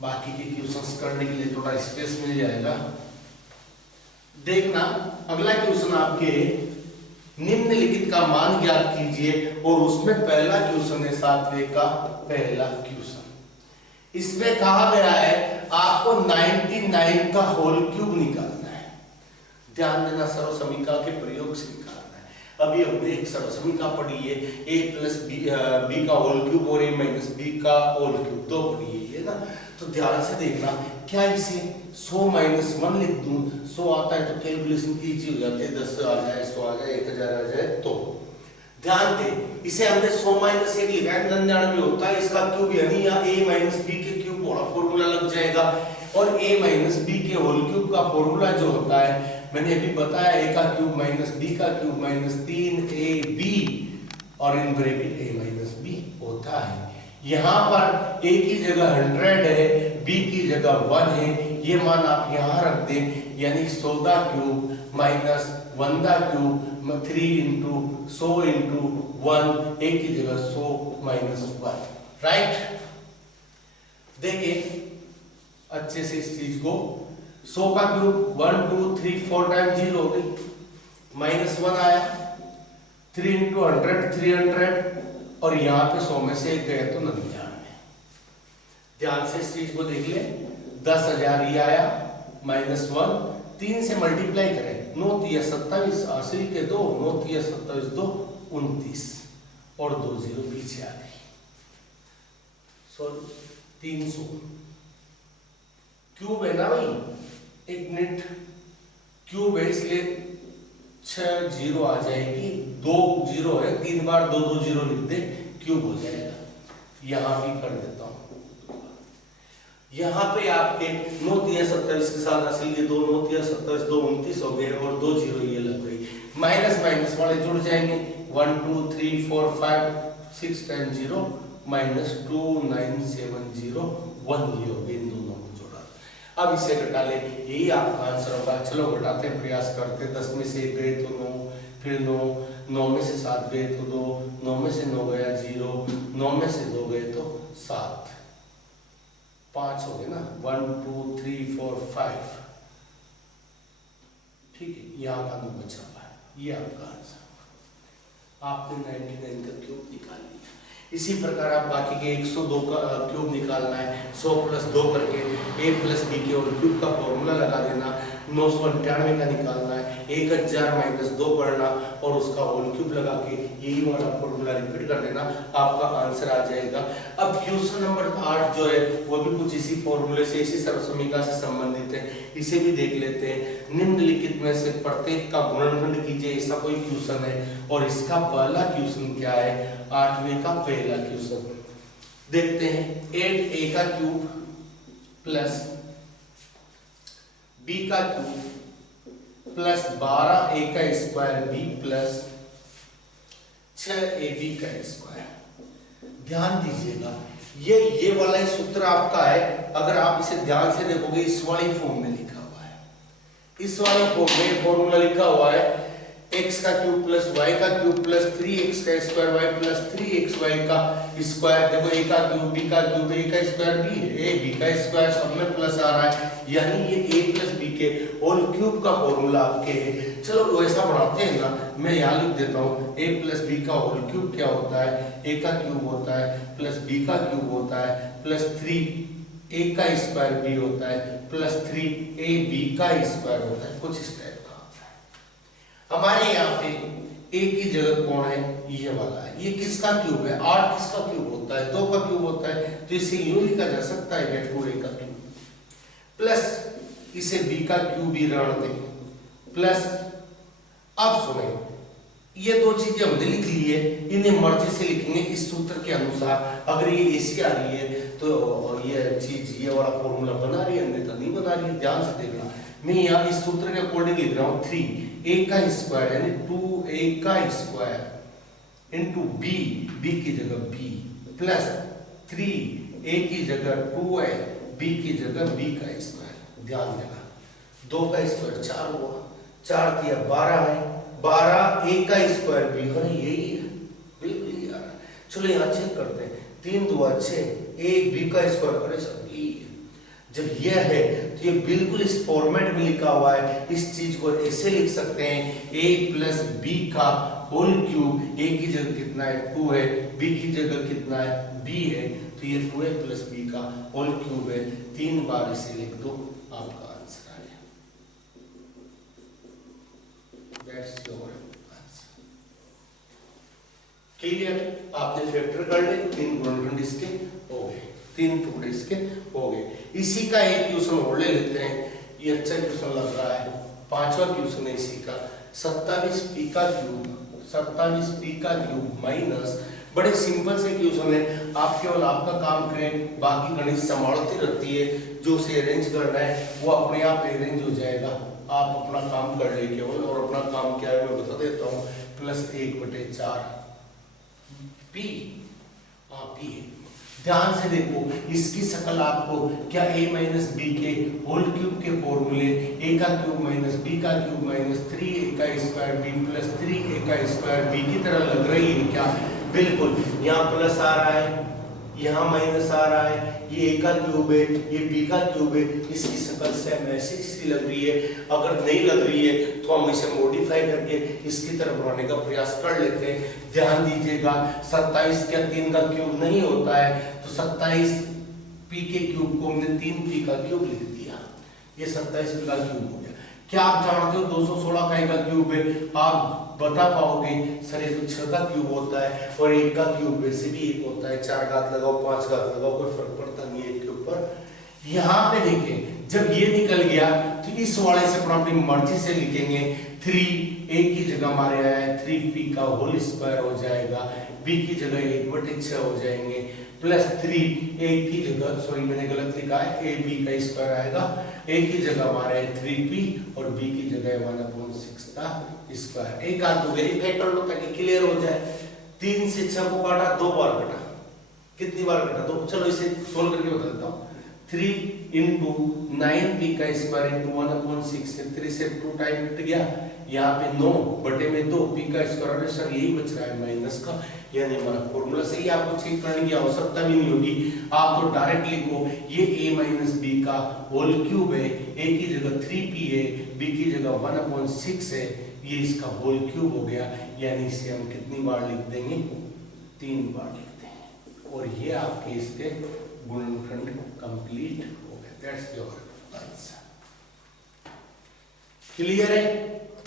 बाकी के क्वेश्चंस करने के लिए थोड़ा स्पेस मिल जाएगा। देखना अगला क्वेश्चन आपके निम्नलिखित का मान ज्ञात कीजिए और उसमें पहला क्वेश्चन है 7वें का पहला क्वेश्चन। इसमें कहा गया है आपको 99 का होल क्यूब निकालना है। ध्यान देना, सर्व समीकरण के प्रयोग से निकालना है। अभी हमने एक सर्व समीकरण पढ़ी है a प्लस बी का होल क्यूब और a माइनस बी का होल क्यूब, दो पढ़ी है ना। तो ध्यान से देखना, क्या इसे 100 माइनस 1 लिख दूं, 100 आता है तो कैलकुलेशन की इजी हो जाती है, 10 आ जाए, 100 आ जाए, 1000 आ जाए। तो ध्यान दे, इसे हमने 100 माइनस 1 लिखा है, 99 होता है, इसका क्यूब यानी या a माइनस बी के क्यूब वाला फॉर्मूला लग जाएगा। और a माइनस बी के होल क्यूब का फॉर्मूला जो होता है मैंने अभी बताया, a का क्यूब माइनस b का क्यूब माइनस 3ab और in bracket a minus b होता है। यहाँ पर a की जगह 100 है, b की जगह 1 है, ये मान आप यहाँ रख दें, यानी 100 का क्यूब माइनस 1 का क्यूब 3 इंटू 100 इंटू 1, a की जगह 100 माइनस 1, राइट। देखिए अच्छे से इस चीज को, 100 का क्यूब 1 2 3 4 टाइम 0 हो गई, माइनस 1 आया, 3 इंटू 100 300, और यहाँ पे 100 में से एक गए तो 99। ध्यान से इस चीज को देख ले, 10,000 ये आया माइनस 1, 3 से मल्टीप्लाई करें, 9 3 27, 80 के 2, 9 3 27 2 29 और 2 0 पीछे आ गई, सॉरी 300 क्यूब है ना भाई, एक मिनट, क्यूब है इसलिए 6 0 आ जाएगी, 2 0 है, 3 बार 2 2 0 लिख दे, क्यूब हो जाएगा। यहां भी कर देता हूं, यहां पे आपके 9 3 27 के साथ असल ये 2 9 3 27 2 29 हो गए और 2 0 ये लग गई, माइनस माइनस वाले जुड़ जाएंगे, 1 2 3 4 5 6 10 0 माइनस 2 9 7 0 1 ये हो गए, इन दोनों को जोड़ा। अब इसे घटा ले, यही आपका आंसर होगा। चलो घटाते प्रयास करते, 10 में से 1 गए तो 9, फिर 9, 9 में से 7 गए तो 2, 9 में से 9 गया 0, 9 में से 2 गए तो 7, 5 हो गए ना, 1 2 3 4 5, ठीक है, यहाँ का 9 बचा हुआ है, ये आपका आंसर। आपने 99 का क्यूब निकाल लिया। इसी प्रकार आप बाकी के 102 का क्यूब निकालना है, 100 प्लस 2 करके a प्लस बी के और क्यूब का फॉर्मूला लगा देना, 998 का निकालना है, 1000 माइनस 2 पढ़ना और उसका होल क्यूब लगा के यही वाला फॉर्मूला रिपीट कर देना, आपका आंसर आ जाएगा। अब क्वेश्चन नंबर 8 जो है वो भी कुछ इसी फॉर्मूले से, इसी सर्व समीकरण से संबंधित है, इसे भी देख लेते हैं। निम्नलिखित में से प्रत्येक का गुणनखंड कीजिए, ऐसा कोई क्वेश्चन है और इसका पहला क्वेश्चन क्या है, 8वें का पहला क्वेश्चन देखते हैं। 8a का क्यूब प्लस b का क्यूब प्लस 12a का स्क्वायर b प्लस 6ab का स्क्वायर। ध्यान दीजिएगा, ये वाला ही सूत्र आपका है, अगर आप इसे ध्यान से देखोगे इस वाली फॉर्म में लिखा हुआ है, इस वाली फॉर्म में फॉर्मूला लिखा हुआ है x का क्यूब प्लस y का क्यूब प्लस 3x का स्क्वायर y प्लस 3xy का स्क्वायर। देखो a का क्यूब b का क्यूब, a का स्क्वायर b है, a b का स्क्वायर सब में प्लस आ रहा है, यानी ये a प्लस b के होल क्यूब का फॉर्मूला आपके है। चलो वैसा बढ़ाते हैं ना, मैं यहाँ लिख देता हूँ, a प्लस b का होल क्यूब क्या होता है, a का क्यूब होता है प्लस b का क्यूब होता है प्लस 3a का स्क्वायर b होता है प्लस 3ab का स्क्वायर होता है, कुछ इस टाइप का होता है। हमारे यहाँ पे a की जगह कौन है, ये वाला है, ये किसका क्यूब है, 8 किसका क्यूब होता है, 2 का क्यूब होता है, तो इसे यूं लिखा जा सकता है 2a का क्यूब प्लस इसे b का क्यूब भी रण दे प्लस। अब सुने, ये दो चीजें हमने लिख ली है, इन्हें मर्जी से लिखेंगे इस सूत्र के अनुसार। अगर ये ऐसी आ रही है तो ये चीज ये वाला फॉर्मूला बना रही है, अन्यथा नहीं बना रही है। ध्यान से देखना, मैं यहाँ इस सूत्र के अकॉर्डिंग लिख रहा हूँ 3a का स्क्वायर यानी 2a का स्क्वायर इंटू b की जगह b प्लस 3 ए की जगह 2 है, बी की जगह बी का स्क्वायर। ध्यान देना 2 का स्क्वायर 4 हुआ, 4 दिया 12 है, 12 ए का स्क्वायर बी का यही है, बिल्कुल ही आ रहा है। चलो यहाँ चेक करते हैं, 3 2 6 ए बी का स्क्वायर, अरे सर यही है। जब यह है तो ये बिल्कुल इस फॉर्मेट में लिखा हुआ है, इस चीज को ऐसे लिख सकते हैं a प्लस बी का होल क्यूब। ए की जगह कितना है 2 है, बी की जगह कितना है b है, तो ये 2a प्लस बी का होल क्यूब है। 3 बार इसे लिख दो, आपका आंसर आ गया। That's your answer. क्लियर? आपने फैक्टर कर ले, 3 गुणनखंड इसके हो गए, 3 टुकड़े इसके हो गए। इसी का एक क्वेश्चन और ले लेते हैं, ये अच्छा क्वेश्चन लग रहा है। 5वां क्वेश्चन है इसी का, 27 पी का क्यूब, 27 पी का क्यूब माइनस, बड़े सिंपल से क्वेश्चन है। आप केवल आपका काम करें, बाकी गणित संभालती रहती है। जो उसे अरेंज करना है वो अपने आप अरेंज हो जाएगा, आप अपना काम कर ले केवल। और अपना काम क्या है मैं बता देता हूँ, +1/4 पी पी। ध्यान से देखो, इसकी शकल आपको क्या a माइनस बी के होल क्यूब के फॉर्मूले a का क्यूब माइनस b का क्यूब माइनस 3a का स्क्वायर b प्लस 3a का स्क्वायर b की तरह लग रही है क्या? बिल्कुल। यहाँ प्लस आ रहा है, यहाँ माइनस आ रहा है, ये a का क्यूब है, ये b का क्यूब है, इसकी शकल सेम ऐसी सी लग रही है। अगर नहीं लग रही है तो हम इसे मॉडिफाई करके इसकी तरफ बनाने का प्रयास कर लेते हैं। ध्यान दीजिएगा, 27 क्या 3 का क्यूब नहीं होता है, तो 27 पी के क्यूब को हमने 3 पी का क्यूब लिख दिया, ये 27 पी का क्यूब हो गया। क्या आप जानते हो 216 का 1 का क्यूब है? आप बता पाओगे सर ये तो 6 का क्यूब होता है, और 1 का क्यूब वैसे भी 1 होता है। 4 घात लगाओ 5 घात लगाओ कोई फर्क पड़ता नहीं है 1 के ऊपर। यहाँ पे देखें, जब ये निकल गया तो इस वाले से अपनी मर्जी से लिखेंगे। 3a की जगह हमारे आया है 3p का होल स्क्वायर हो जाएगा, b की जगह 1/6 हो जाएंगे, प्लस 3a की जगह, सॉरी मैंने गलत लिखा है, ab का स्क्वायर आएगा। a की जगह हमारे 3p और b की जगह 1/6 का स्क्वायर। एक आध वेरीफाई कर लो ताकि क्लियर हो जाए। 3 से 6 को काटा, 2 बार कटा, कितनी बार कटा? 2। चलो इसे सोल्व करके बता देता हूँ। 3 into 9p का स्क्वायर into 1/6 से 3 से 2 टाइम कट गया, यहाँ पे 9 बटे में 2 p का स्क्वायर। अरे सर यही बच रहा है माइनस का, यानी हमारा फॉर्मूला सही। आपको चेक करने की आवश्यकता भी नहीं होगी, आप तो डायरेक्ट लिखो ये a माइनस बी का होल क्यूब है, a की जगह 3p है, b की जगह 1/6 है, ये इसका होल क्यूब हो गया। यानी इसे हम कितनी बार लिख देंगे? 3 बार लिख देंगे, और ये आपके इसके गुणनखंड कंप्लीट हो गए। That's your answer. क्लियर है?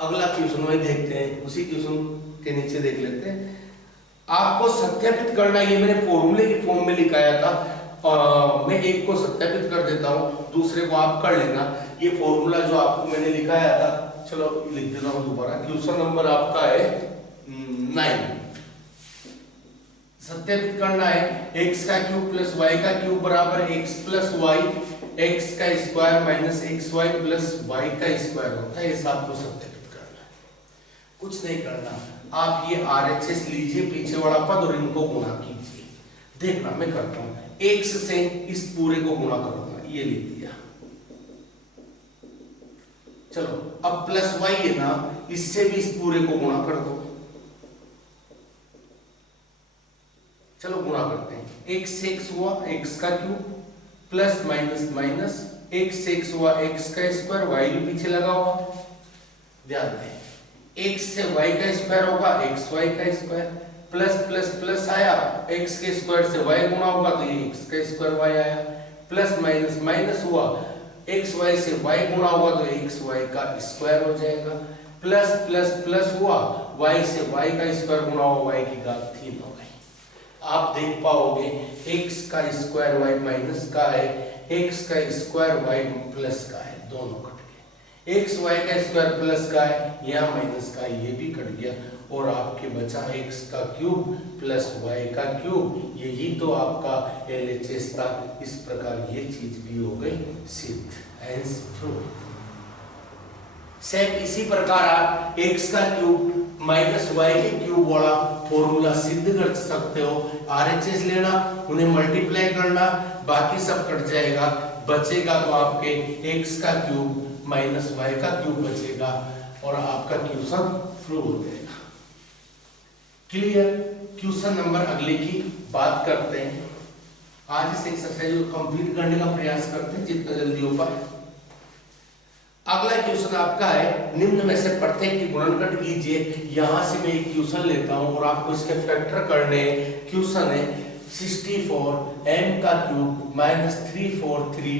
अगला क्वेश्चन में देखते हैं, उसी क्वेश्चन के नीचे देख लेते हैं। आपको सत्यापित करना, ये मैंने फॉर्मूले की फॉर्म में लिखाया था, मैं एक को सत्यापित कर देता हूं, दूसरे को आप कर लेना। ये फॉर्मूला जो आपको मैंने लिखाया था, चलो लिख देता हूं दोबारा। क्वेश्चन नंबर आपका है 9। सत्यापित करना है x का क्यूब प्लस y का क्यूब बराबर x प्लस वाई, x का square minus xy plus y का स्क्वायर होता है। ऐसा आपको सत्यापित करना है, कुछ नहीं करना। आप ये RHS लीजिए पीछे वाला पद और इनको गुणा कीजिए। देखना मैं करता हूं, x से इस पूरे को गुणा करूंगा, ये लिख दिया। चलो अब प्लस y है ना, इससे भी इस पूरे को गुणा कर दो। चलो गुणा करते हैं। x हुआ x का cube plus minus minus x हुआ x का स्क्वायर, y भी पीछे लगा हुआ। ध्यान दें, x से y का स्क्वायर होगा xy का स्क्वायर, प्लस प्लस प्लस आया, x के स्क्वायर से y गुणा होगा तो ये x का स्क्वायर y आया, प्लस माइनस माइनस हुआ, xy से y गुणा होगा तो xy का स्क्वायर हो जाएगा, प्लस प्लस प्लस हुआ, y से y का स्क्वायर गुणा हुआ, y की घात 3 हो गई। आप देख पाओगे x का स्क्वायर y माइनस का है, x का स्क्वायर y प्लस का है, दोनों कट गए। x y का स्क्वायर प्लस का है, यहाँ माइनस का, ये भी कट गया, और आपके बचा x का क्यूब प्लस y का क्यूब। यही तो आपका LHS था। इस प्रकार ये चीज भी हो गई सिद्ध, हैंस प्रूव। सेम इसी प्रकार आप x का क्यूब माइनस वाई के क्यूब वाला फॉर्मूला सिद्ध कर सकते हो। आरएचएस लेना, उन्हें मल्टीप्लाई करना, बाकी सब कट जाएगा, बचेगा तो आपके एक्स का क्यूब माइनस वाई का क्यूब बचेगा और आपका क्वेश्चन प्रूव हो जाएगा। क्लियर? क्वेश्चन नंबर अगले की बात करते हैं। आज इस एक्सरसाइज को कंप्लीट करने का प्रयास करते हैं जितना जल्दी हो पाए। अगला क्वेश्चन आपका है, निम्न में से प्रत्येक की गुणनखंड कीजिए। यहां से मैं एक क्वेश्चन लेता हूं और आपको इसके फैक्टर करने। क्वेश्चन है 64 m का क्यूब माइनस 343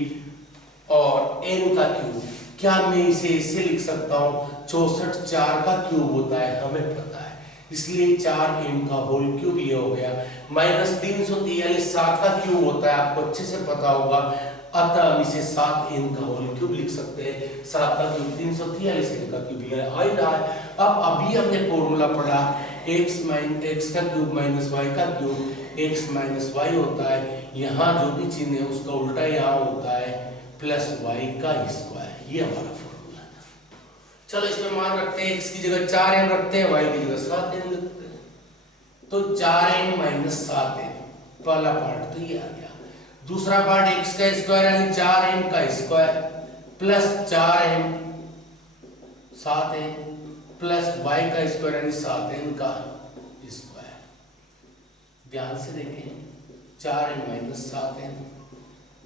और n का क्यूब। क्या मैं इसे इससे लिख सकता हूं? 64 4 का क्यूब होता है, हमें पता है, इसलिए 4m का होल क्यूब ये हो गया। माइनस 343 7 का क्यूब होता है, आपको अच्छे से पता होगा, अतः हम इसे 7n का होल क्यूब लिख सकते हैं। 7 का क्यूब 343 n का क्यूब ये आ ही रहा है। अब अभी हमने फॉर्मूला पढ़ा x का क्यूब माइनस y का क्यूब, x माइनस y होता है, यहाँ जो भी चिन्ह है उसका उल्टा यहाँ होता है प्लस y का स्क्वायर। ये हमारा फॉर्मूला था। चलो इसमें मान रखते हैं, x की जगह 4n रखते हैं, y की जगह 7n रखते हैं, तो 4n माइनस 7n पहला पार्ट तो ये आ गया। दूसरा पार्ट x का स्क्वायर यानी 4n का square plus 4n 7n plus y का स्क्वायर यानी 7n का स्क्वायर। ध्यान से देखें, 4n माइनस 7n,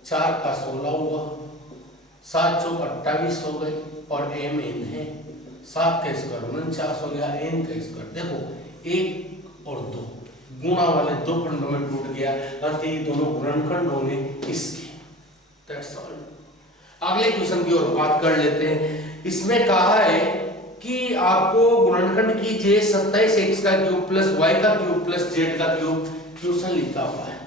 4 का 16 हुआ, 7 चौक 28 हो गए और mn है, 7 का स्क्वायर 49 हो गया, n का स्क्वायर देखो 1 और 2 गुणा वाले दो खंडों में टूट गया, अतः ये दोनों गुणनखंड होंगे इसके। That's all. अगले क्वेश्चन की ओर बात कर लेते हैं। इसमें कहा है कि आपको गुणनखंड कीजिए 27x का क्यूब प्लस y का क्यूब प्लस z का क्यूब। क्वेश्चन लिखा हुआ है,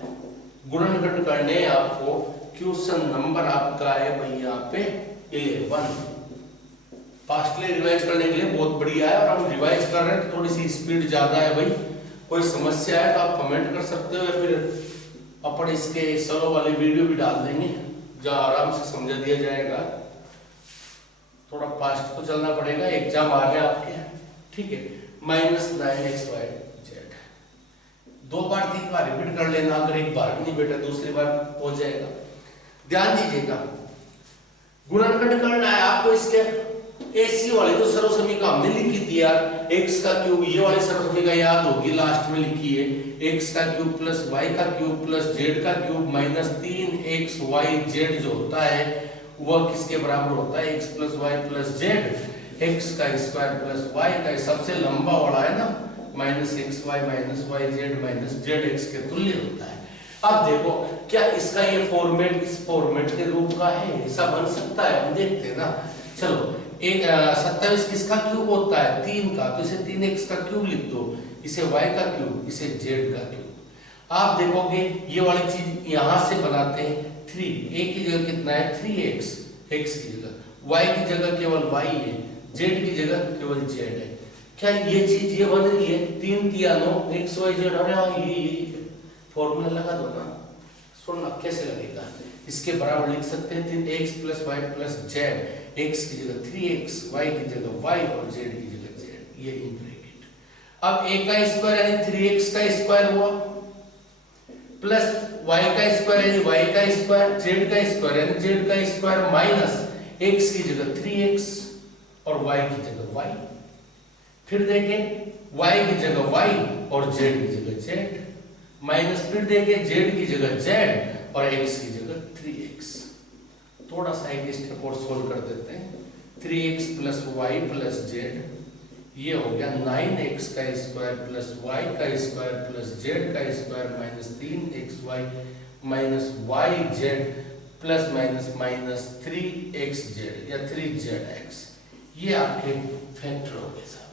गुणनखंड करने आपको क्वेश्चन नंबर आपका है भाई यहाँ पे 11। पास्टली रिवाइज करने के लिए बहुत बढ़िया है, और हम रिवाइज कर रहे हैं तो थोड़ी सी स्पीड ज्यादा है भाई। कोई समस्या है तो आप कमेंट कर सकते हो, या फिर अपन इसके सलो वाले वीडियो भी डाल देंगे जहाँ आराम से समझा दिया जाएगा। थोड़ा फास्ट तो चलना पड़ेगा, एग्जाम आ गया आपके, ठीक है। माइनस 9xy z 2 बार 3 बार रिपीट कर लेना, अगर एक बार नहीं बेटा दूसरी बार हो जाएगा। ध्यान दीजिएगा, गुणनखंड करना है आपको इसके ऐसी वाले तो सर्वसमीका हमने लिखी थी यार, x का क्यूब, ये वाली सर्वसमीका याद होगी, लास्ट में लिखी है x का क्यूब प्लस y का क्यूब प्लस z का क्यूब माइनस 3xyz जो होता है वह किसके बराबर होता है? x plus y plus z, x का स्क्वायर प्लस y का, सबसे लंबा वाला है ना, minus xy minus yz minus zx के तुल्य होता है। अब देखो क्या इसका ये फॉर्मेट इस फॉर्मेट के रूप का है? ऐसा बन सकता है, हम देखते हैं ना। चलो एक 27 किसका क्यूब होता है? 3 का, तो इसे 3x का क्यूब लिख दो, इसे y का क्यूब, इसे z का क्यूब। आप देखोगे ये वाली चीज यहां से बनाते हैं 3, a की जगह कितना है 3x, x की जगह, y की जगह केवल y है, z की जगह केवल z है। क्या ये चीज ये बन रही है? 3 3 9 x y z, अरे हाँ ये फॉर्मूला लगा दो ना, सुनना कैसे लगेगा। इसके बराबर लिख सकते हैं 3x plus y plus z, x की जगह 3x, y की जगह y और z की जगह z, ये इन ब्रैकेट। अब a का स्क्वायर यानी 3x का स्क्वायर हुआ प्लस y का स्क्वायर यानी y का स्क्वायर, z का स्क्वायर यानी z का स्क्वायर माइनस x की जगह 3x और y की जगह y। फिर देखें y की जगह y और z की जगह z, माइनस फिर देखें z की जगह z और x की जगह 3x। थोड़ा सा एक स्टेप और सोल्व कर देते हैं। 3x plus y plus Z, ये हो गया 9x का स्क्वायर प्लस y का स्क्वायर प्लस z का square minus 3xy minus yz plus minus minus 3xz या 3zx। ये आपके फैक्टर हो गए साहब,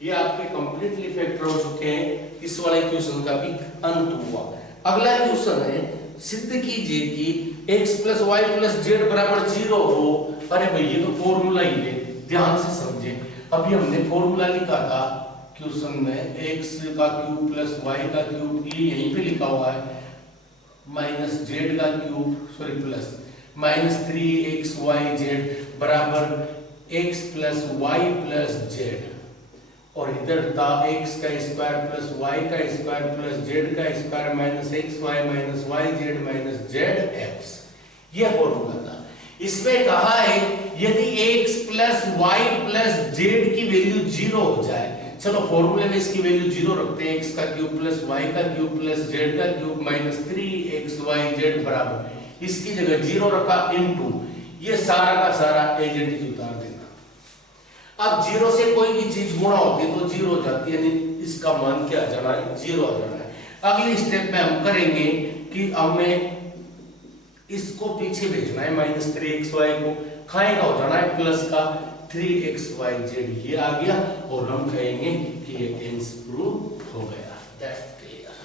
ये आपके कंप्लीटली फैक्टर हो चुके हैं। इस वाले क्वेश्चन का भी अंत हुआ। अगला क्वेश्चन है, सिद्ध कीजिए कि x plus y plus z बराबर 0 हो। अरे भाई ये तो फॉर्मूला ही है, ध्यान से समझे। अभी हमने फॉर्मूला लिखा था क्वेश्चन में, x का क्यूब प्लस y का क्यूब, ये यहीं पे लिखा हुआ है, माइनस जेड का cube sorry plus minus 3xyz बराबर x plus y plus Z. और इधर था x का स्क्वायर प्लस y का स्क्वायर प्लस z का square minus xy minus yz minus zx, ये फॉर्मूला था। इसमें कहा है यदि x plus y plus z की वैल्यू 0 हो जाए, चलो फॉर्मूले में इसकी वैल्यू 0 रखते हैं, x का क्यूब प्लस y का क्यूब प्लस z का क्यूब माइनस 3xyz बराबर, इसकी जगह 0 रखा इनटू ये सारा का सारा एज इट इज उतार देना। अब 0 से कोई भी चीज गुणा होती है तो 0 हो जाती है, यानी इसका मान क्या आ जाना है, 0 आ जाना है। अगली स्टेप में हम करेंगे कि हमें इसको पीछे भेजना है, माइनस 3xy को खाएगा हो जाना है प्लस का 3xyz, ये आ गया और हम कहेंगे कि ये टेंस प्रूव हो गया। दैट्स क्लियर,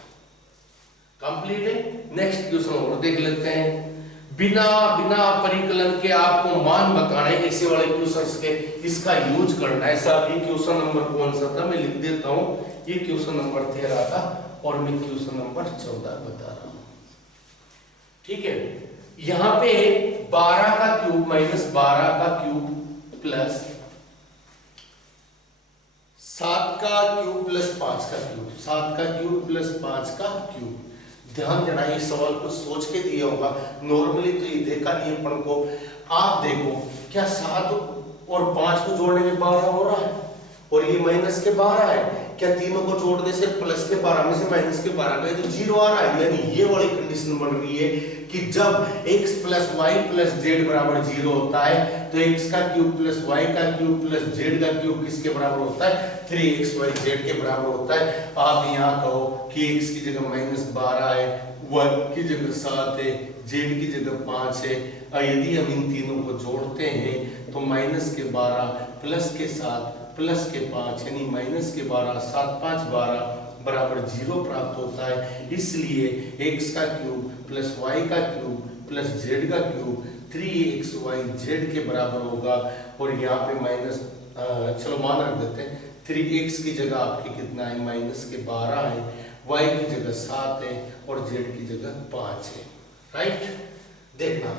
कंप्लीट है। नेक्स्ट क्वेश्चन और देख लेते हैं। बिना परिकलन के आपको मान बताने ऐसे वाले क्वेश्चंस के इसका यूज करना है। साहब ये क्वेश्चन नंबर कौन सा था, मैं लिख देता हूं, ये क्वेश्चन नंबर 13 था और मैं क्वेश्चन नंबर 14 बता रहा हूं, ठीक है। यहां पे 12 का क्यूब माइनस 12 का क्यूब प्लस 7 का क्यूब प्लस 5 का क्यूब, 7 का क्यूब प्लस 5 का क्यूब। ध्यान देना, ये सवाल कुछ सोच के दिया होगा, नॉर्मली तो ये देखा नहीं अपन को। आप देखो क्या 7 और 5 को जोड़ने में 12 हो रहा है और ये माइनस के 12 है, क्या तीनों को जोड़ने से प्लस के 12 में से माइनस के 12 का तो 0 आ रहा है। यानी ये वाली कंडीशन बन रही है कि जब x plus y plus z बराबर 0 होता है तो x का क्यूब प्लस y का क्यूब प्लस z का क्यूब किसके बराबर होता है, 3xyz के बराबर होता है। आप यहाँ कहो कि x की जगह माइनस 12 है, y की जगह 7 है, z की जगह 5 है, और यदि हम इन तीनों को जोड़ते हैं तो माइनस के 12 प्लस के 7 प्लस के 5 यानी माइनस के 12 7 5 12 बराबर 0 प्राप्त होता है। इसलिए x का क्यूब प्लस y का क्यूब प्लस z का क्यूब 3xyz के बराबर होगा। और यहाँ पे माइनस चलो मान रख देते हैं, 3x की जगह आपकी कितना है, माइनस के 12 है, y की जगह 7 है और z की जगह 5 है, राइट। देखना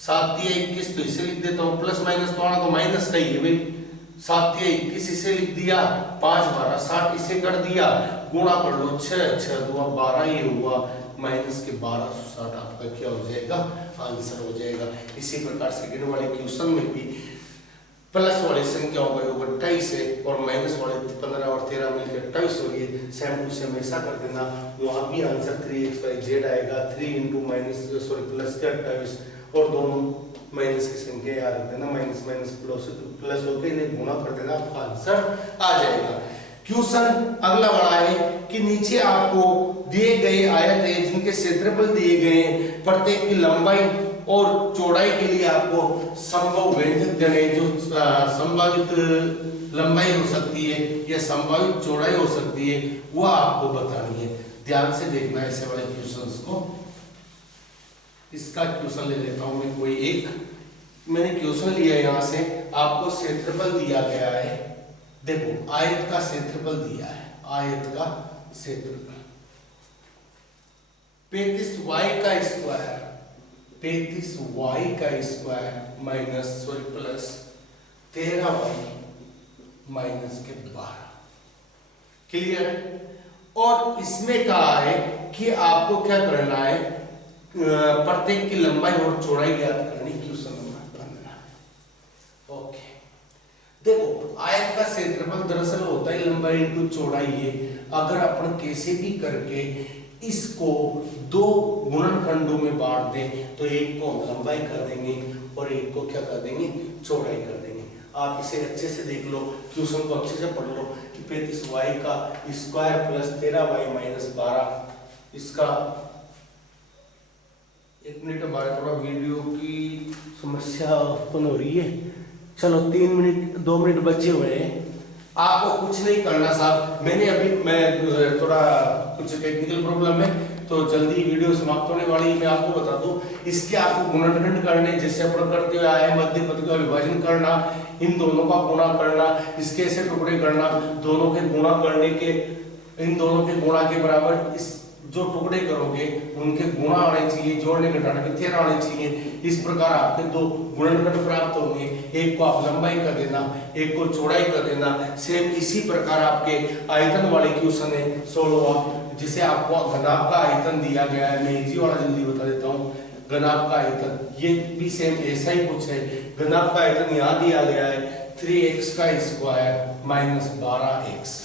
7 दिया 21 तो इसे लिख देता हूँ, प्लस माइनस तो आना तो माइनस का ही है भाई, 7 दिया 21 इसे लिख दिया, 5 12 60 इसे कर दिया, गुणा कर लो 6 6 2 12 ये हुआ, माइनस के 1260 आपका क्या हो जाएगा, आंसर हो जाएगा। इसी प्रकार सेकंड वाले क्वेश्चन में भी प्लस वाली संख्या हो गई 28 है और माइनस वाले 15 और 13 मिलकर 28 हो गई, सेम टू सेम ऐसा कर देना, वहां भी आंसर 3xyz आएगा, 3 इंटू माइनस प्लस के 28 और दोनों माइनस की संख्या याद रख देना, माइनस माइनस प्लस होकर इन्हें गुणा कर देना, आपका आंसर आ जाएगा। क्वेश्चन अगला बड़ा है कि नीचे आपको दिए गए आयत है जिनके क्षेत्रफल दिए गए हैं, प्रत्येक की लंबाई और चौड़ाई के लिए आपको संभव व्यंजक देने, जो संभावित लंबाई हो सकती है या संभावित चौड़ाई हो सकती है वो आपको बतानी है। ध्यान से देखना है ऐसे वाले क्वेश्चंस को। इसका क्वेश्चन ले लेता हूं मैं, कोई एक मैंने क्वेश्चन लिया यहाँ से, आपको क्षेत्रफल दिया गया है, देखो आयत का क्षेत्रफल दिया है, आयत का क्षेत्रफल 35y का स्क्वायर, 35y का square minus plus 13y minus के 12, क्लियर है। और इसमें कहा है कि आपको क्या करना है, प्रत्येक की लंबाई और चौड़ाई ज्ञात करनी, क्वेश्चन नंबर 15। ओके, देखो आयत का क्षेत्रफल दरअसल होता है लंबाई इंटू चौड़ाई है। अगर अपन कैसे भी करके इसको दो गुणनखंडों में बांट दें तो एक को लंबाई कर देंगे और एक को क्या कर देंगे, चौड़ाई कर देंगे। आप इसे अच्छे से देख लो, क्वेश्चन को अच्छे से पढ़ लो कि 35y का स्क्वायर प्लस 13y माइनस 12, इसका एक मिनट, हमारे थोड़ा वीडियो की समस्या उत्पन्न हो रही है। चलो 3 मिनट 2 मिनट बचे हुए हैं, आपको कुछ नहीं करना साहब। मैं थोड़ा कुछ टेक्निकल प्रॉब्लम है तो जल्दी वीडियो समाप्त होने वाली है। मैं आपको बता दूं, इसके आपको गुणनखंड करने, जैसे अपन करते हुए आए मध्य पद का विभाजन करना, इन दोनों का गुणा करना, इसके ऐसे टुकड़े करना, दोनों के गुणा करने के, इन दोनों के गुणा के बराबर इस जो टुकड़े करोगे उनके गुणा आने चाहिए, जोड़ने घटाने के 13 आने चाहिए। इस प्रकार आपके दो गुणनखंड प्राप्त होंगे, एक को आप लंबाई कर देना, एक को चौड़ाई कर देना। सेम इसी प्रकार आपके आयतन वाले क्वेश्चन है 16वां, जिसे आपको घनाभ का आयतन दिया गया है। मैं इजी वाला जल्दी बता देता हूँ। घनाभ का आयतन ये भी सेम ऐसा ही कुछ है। घनाभ का आयतन यहाँ दिया गया है 3x का स्क्वायर माइनस 12x।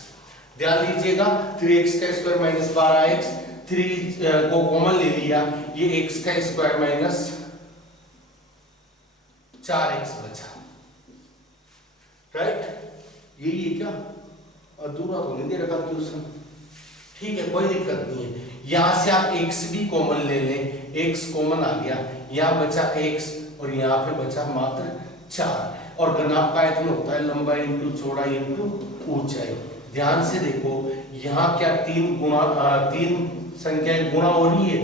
ध्यान दीजिएगा 3x का स्क्वायर माइनस 12x, 3 को कॉमन ले लिया, ये x का स्क्वायर माइनस 4x बचा, राइट। यही है क्या? अधूरा तो नहीं दे रखा क्वेश्चन, ठीक है कोई दिक्कत नहीं है। यहां से आप x भी कॉमन ले लें, x कॉमन आ गया, यहाँ बचा x और यहाँ पे बचा मात्र 4। और घनाभ का आयतन होता है लंबाई इंटू चौड़ाई इंटू ऊंचाई। ध्यान से देखो यहाँ क्या 3 संख्याएं गुणा हो रही है?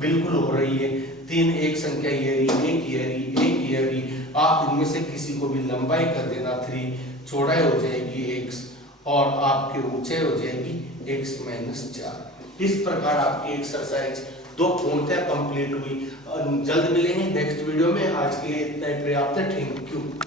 बिल्कुल हो रही है। 3 एक संख्या ये रही, एक ये रही, एक ये रही। आप इनमें से किसी को भी लंबाई कर देना 3, चौड़ाई हो जाएगी x और आपकी ऊंचाई हो जाएगी x माइनस 4। इस प्रकार आपकी एक्सरसाइज 2 पूर्णतः कंप्लीट हुई। जल्द मिलेंगे नेक्स्ट वीडियो में। आज के लिए इतना ही पर्याप्त है। Thank you.